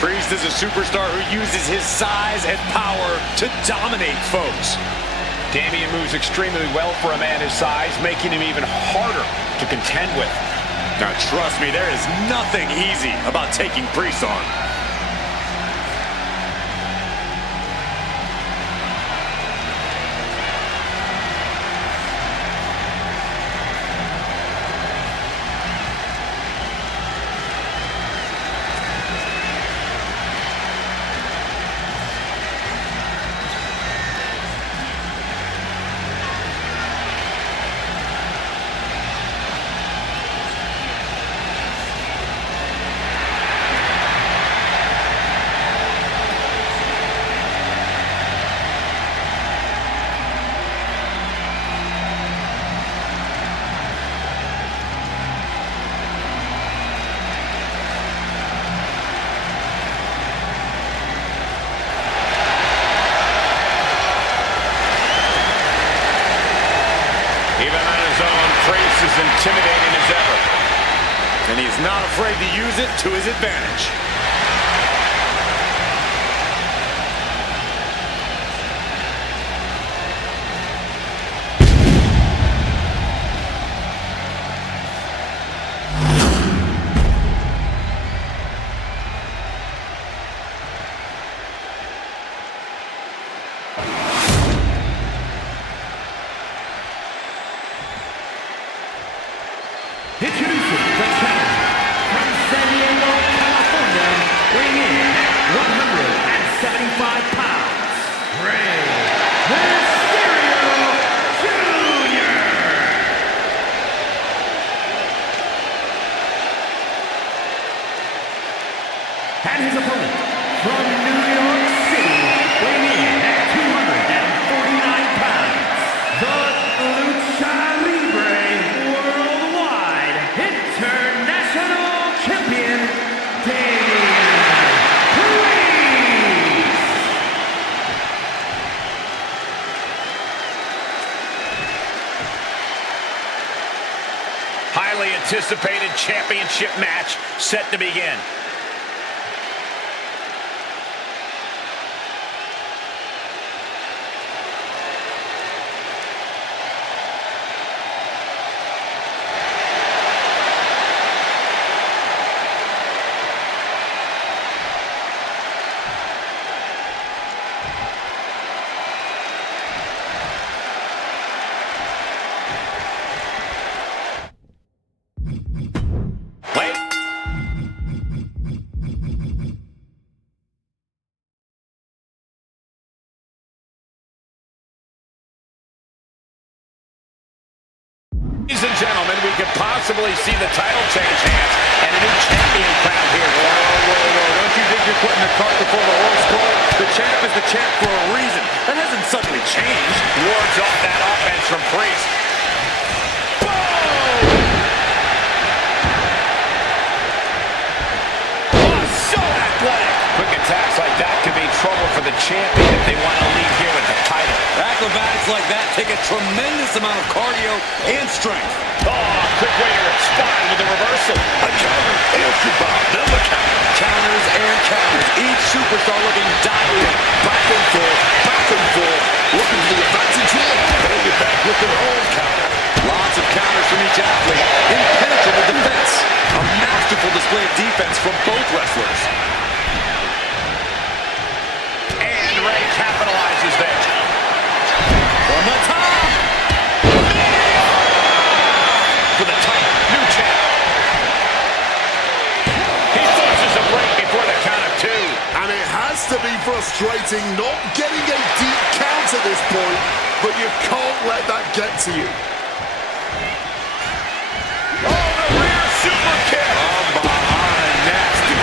Priest is a superstar who uses his size and power to dominate folks. Damian moves extremely well for a man his size, making him even harder to contend with. Now trust me, there is nothing easy about taking Priest on. Even on his own, Priest is intimidating as ever. And he's not afraid to use it to his advantage. Introducing the challenger from San Diego, California, weighing in at 175 pounds, Rey Mysterio Jr. And his opponent from New York City, weighing in at 249 pounds, the Lucha Libre Worldwide International Champion, Damian Priest. Highly anticipated championship match set to begin. Wait. Ladies and gentlemen, we could possibly see the title change hands and a new champion crowned here. Whoa. Don't you think you're putting the cart before the horse, Cole? The champ is the champ for a reason. That hasn't suddenly changed. Wards off that offense from Priest. So athletic. Quick attacks like that could be trouble for the champion if they want to leave here with the title. Acrobatics like that take a tremendous amount of cardio and strength. Quick way to respond with the reversal. A counter, answer Bob, another counter. Counters and counters. Each superstar looking dialed in. Back and forth, looking for the advantage here. Bring it back with their own counter. Lots of offense from both wrestlers. And Ray capitalizes there. From the top. For the title, new champ. He forces a break before the count of 2. And it has to be frustrating not getting a deep count at this point, but you can't let that get to you. Oh, the rear super kick. From behind, nasty.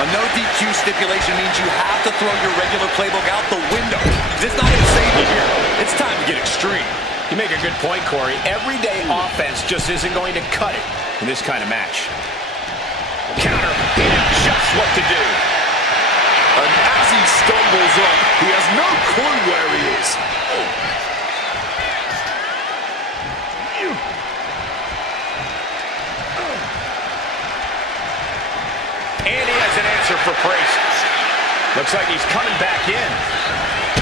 A no DQ stipulation means you have to throw your regular playbook out the window. It's not going to save you here. It's time to get extreme. You make a good point, Corey. Everyday offense just isn't going to cut it in this kind of match. Counter. He knew just what to do. And as he stumbles up, he has no clue where he is. And he has an answer for Priest. Looks like he's coming back in.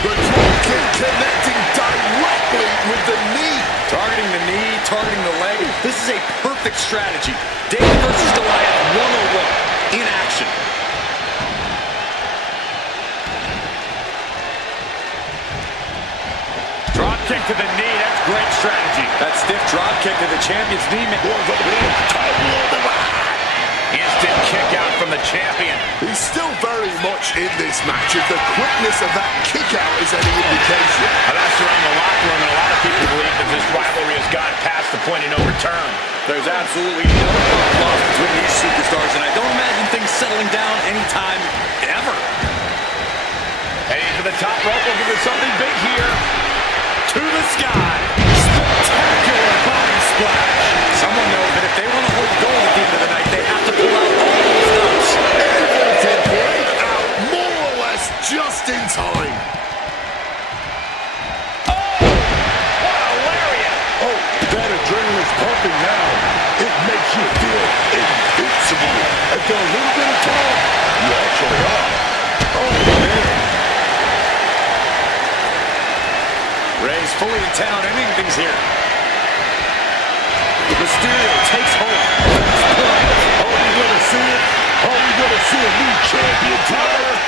The drop kick connecting directly with the knee. Targeting the knee, targeting the leg. This is a perfect strategy. David versus Goliath 101 in action. Drop kick to the knee. That's great strategy. That stiff drop kick to the champion's knee. Instant kick out from the champion. He's still very much in this match. If the quickness of that kick out is any indication. That's around the locker room, and a lot of people believe that this rivalry has gone past the point of no return. There's absolutely no love lost between these superstars, and I don't imagine things settling down anytime ever. Heading to the top rope. We'll give it something big here. To the sky. Spectacular body splash. Someone knows that if they want to hold gold at the end of the night, they have to pull out all the stops. Able to break out more or less just in time. What a lariat! Oh, that adrenaline's pumping now. It makes you feel invincible. After a little bit of time, you actually are. Oh, man. Ray's fully in town, ending things here. Mysterio takes home. Are we gonna see it? Are we gonna see a new champion tonight?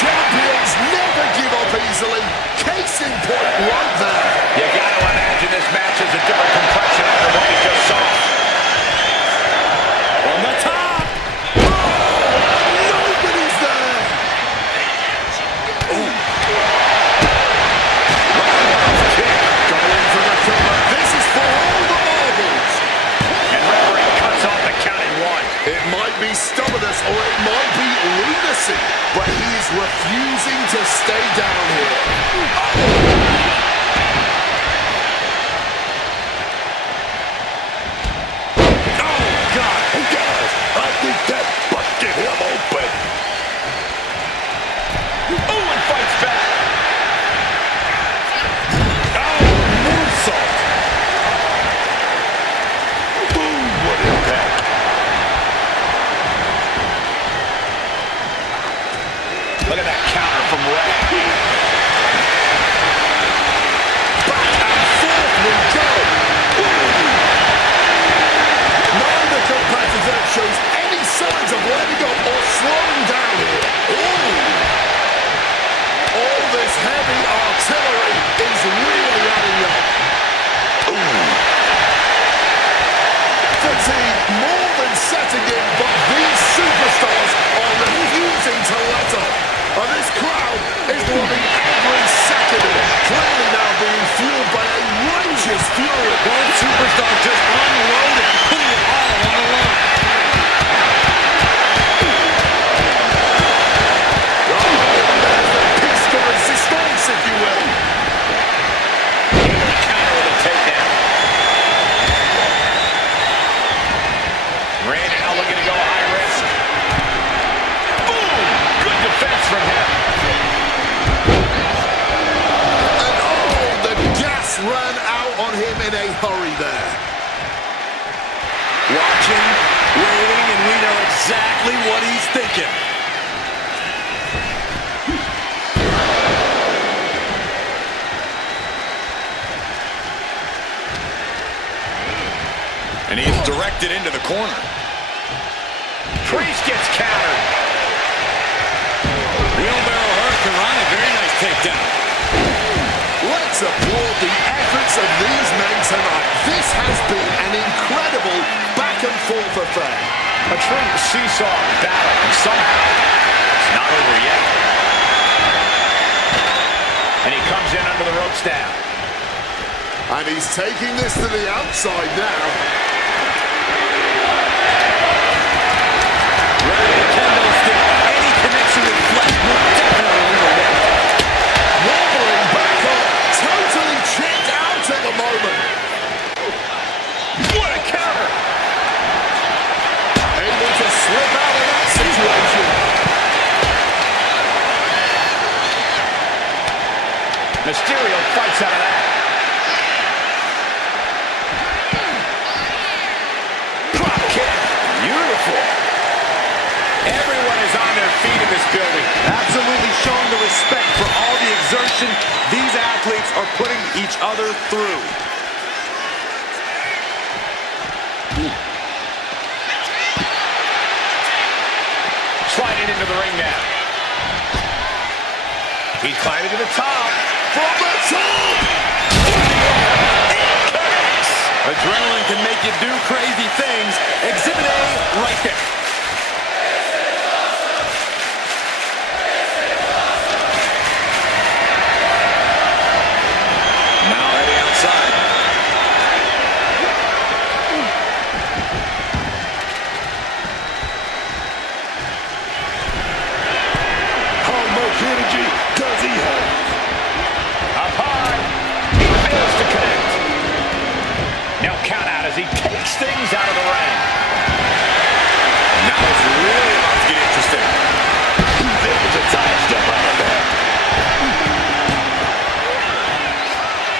Champions never give up easily. Case in point right there. You got to imagine this match is a different complexion after what we just saw. From the top. Nobody's there. Going for the cover. This is for all the marbles. And referee cuts off the count at 1. It might be stubbornness or it might be lunacy, but he is refusing to stay down here. Oh, God. Hey, guys, I think that busted him open. Oh, and fights back. Moonsault. Boom, what impact. Look at that counter from Ray. Back and forth we go. Neither competitor shows any signs of letting up or slowing down here. All this heavy artillery is really adding up. Fatigue more than setting in, but these superstars are refusing to let up. And this crowd is loving every second of it. Clearly now being fueled by a righteous fury. Both superstars just unloaded, putting it all on the line. There's the piece de resistance, if you will. Counter with a takedown. Ray now looking to go high risk. Boom! Good defense from him. And oh, the gas ran out on him in a hurry there. Watching, waiting, and we know exactly what he's thinking. And he's directed into the corner. Priest gets countered. Wheelbarrow Hurricanrana, very nice takedown. Let's applaud the efforts of these men tonight. This has been an incredible back-and-forth affair. A true seesaw battle, and somehow it's not over yet. And he comes in under the ropes now. And he's taking this to the outside now. Kendo stick. Any connection with flesh will definitely overlook. Wobbling back up, totally checked out at the moment. What a counter! Able to slip out of that situation. Mysterio fights out of that. Drop kick. Beautiful. Everyone is on their feet in this building. Absolutely showing the respect for all the exertion these athletes are putting each other through. Sliding into the ring now. He's climbing to the top. From the top! Adrenaline can make you do crazy things. Exhibit A right there. Now heading outside. How much energy does he have? Up high. He fails to connect. Now count out as he takes things out of the ring. Now it's really about to get interesting. He's able to sidestep out of that.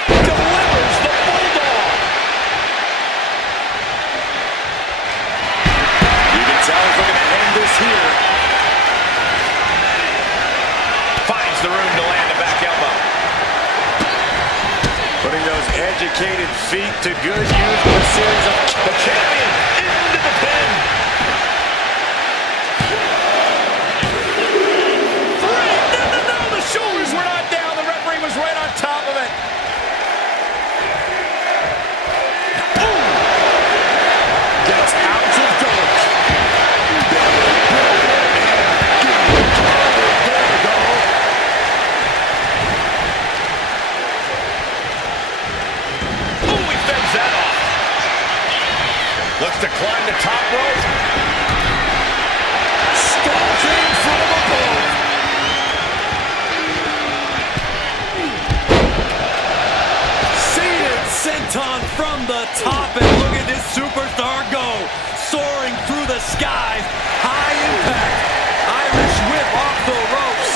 Delivers the bulldog. You can tell he's looking to end this here. Finds the room to land a back elbow. Putting those educated feet to good use with a series of... The champion into the pin. No, the shoulders were not down. The referee was right on top of it. Gets out of dodge. Ooh, he fends that off. Looks to climb the top rope. Starting from above. Seated senton from the top, and look at this superstar go, soaring through the skies, high impact, Irish whip off the ropes,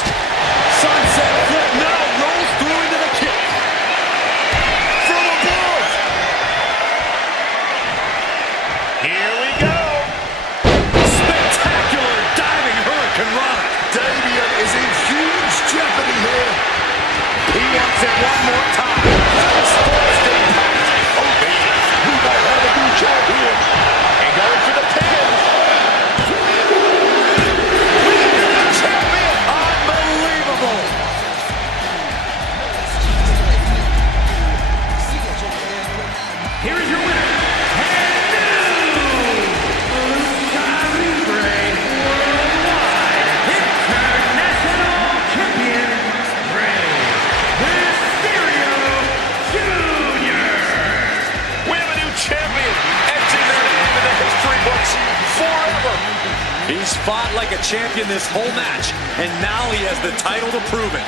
sunset flip, now rolls through into the kick. From above. Here we go. Spectacular diving Hurricanrana. Damien is in huge jeopardy here. He wants it one more time. Face first impact. Oh, man. We might have a new champion. And going for the pin. We have a new champion. Unbelievable. Here is your winner, and new Lucha Libre Worldwide International Champion, Rey Mysterio Jr. We have a new champion. Etching their name in the history books forever. He's fought like a champion this whole match, and now he has the title to prove it.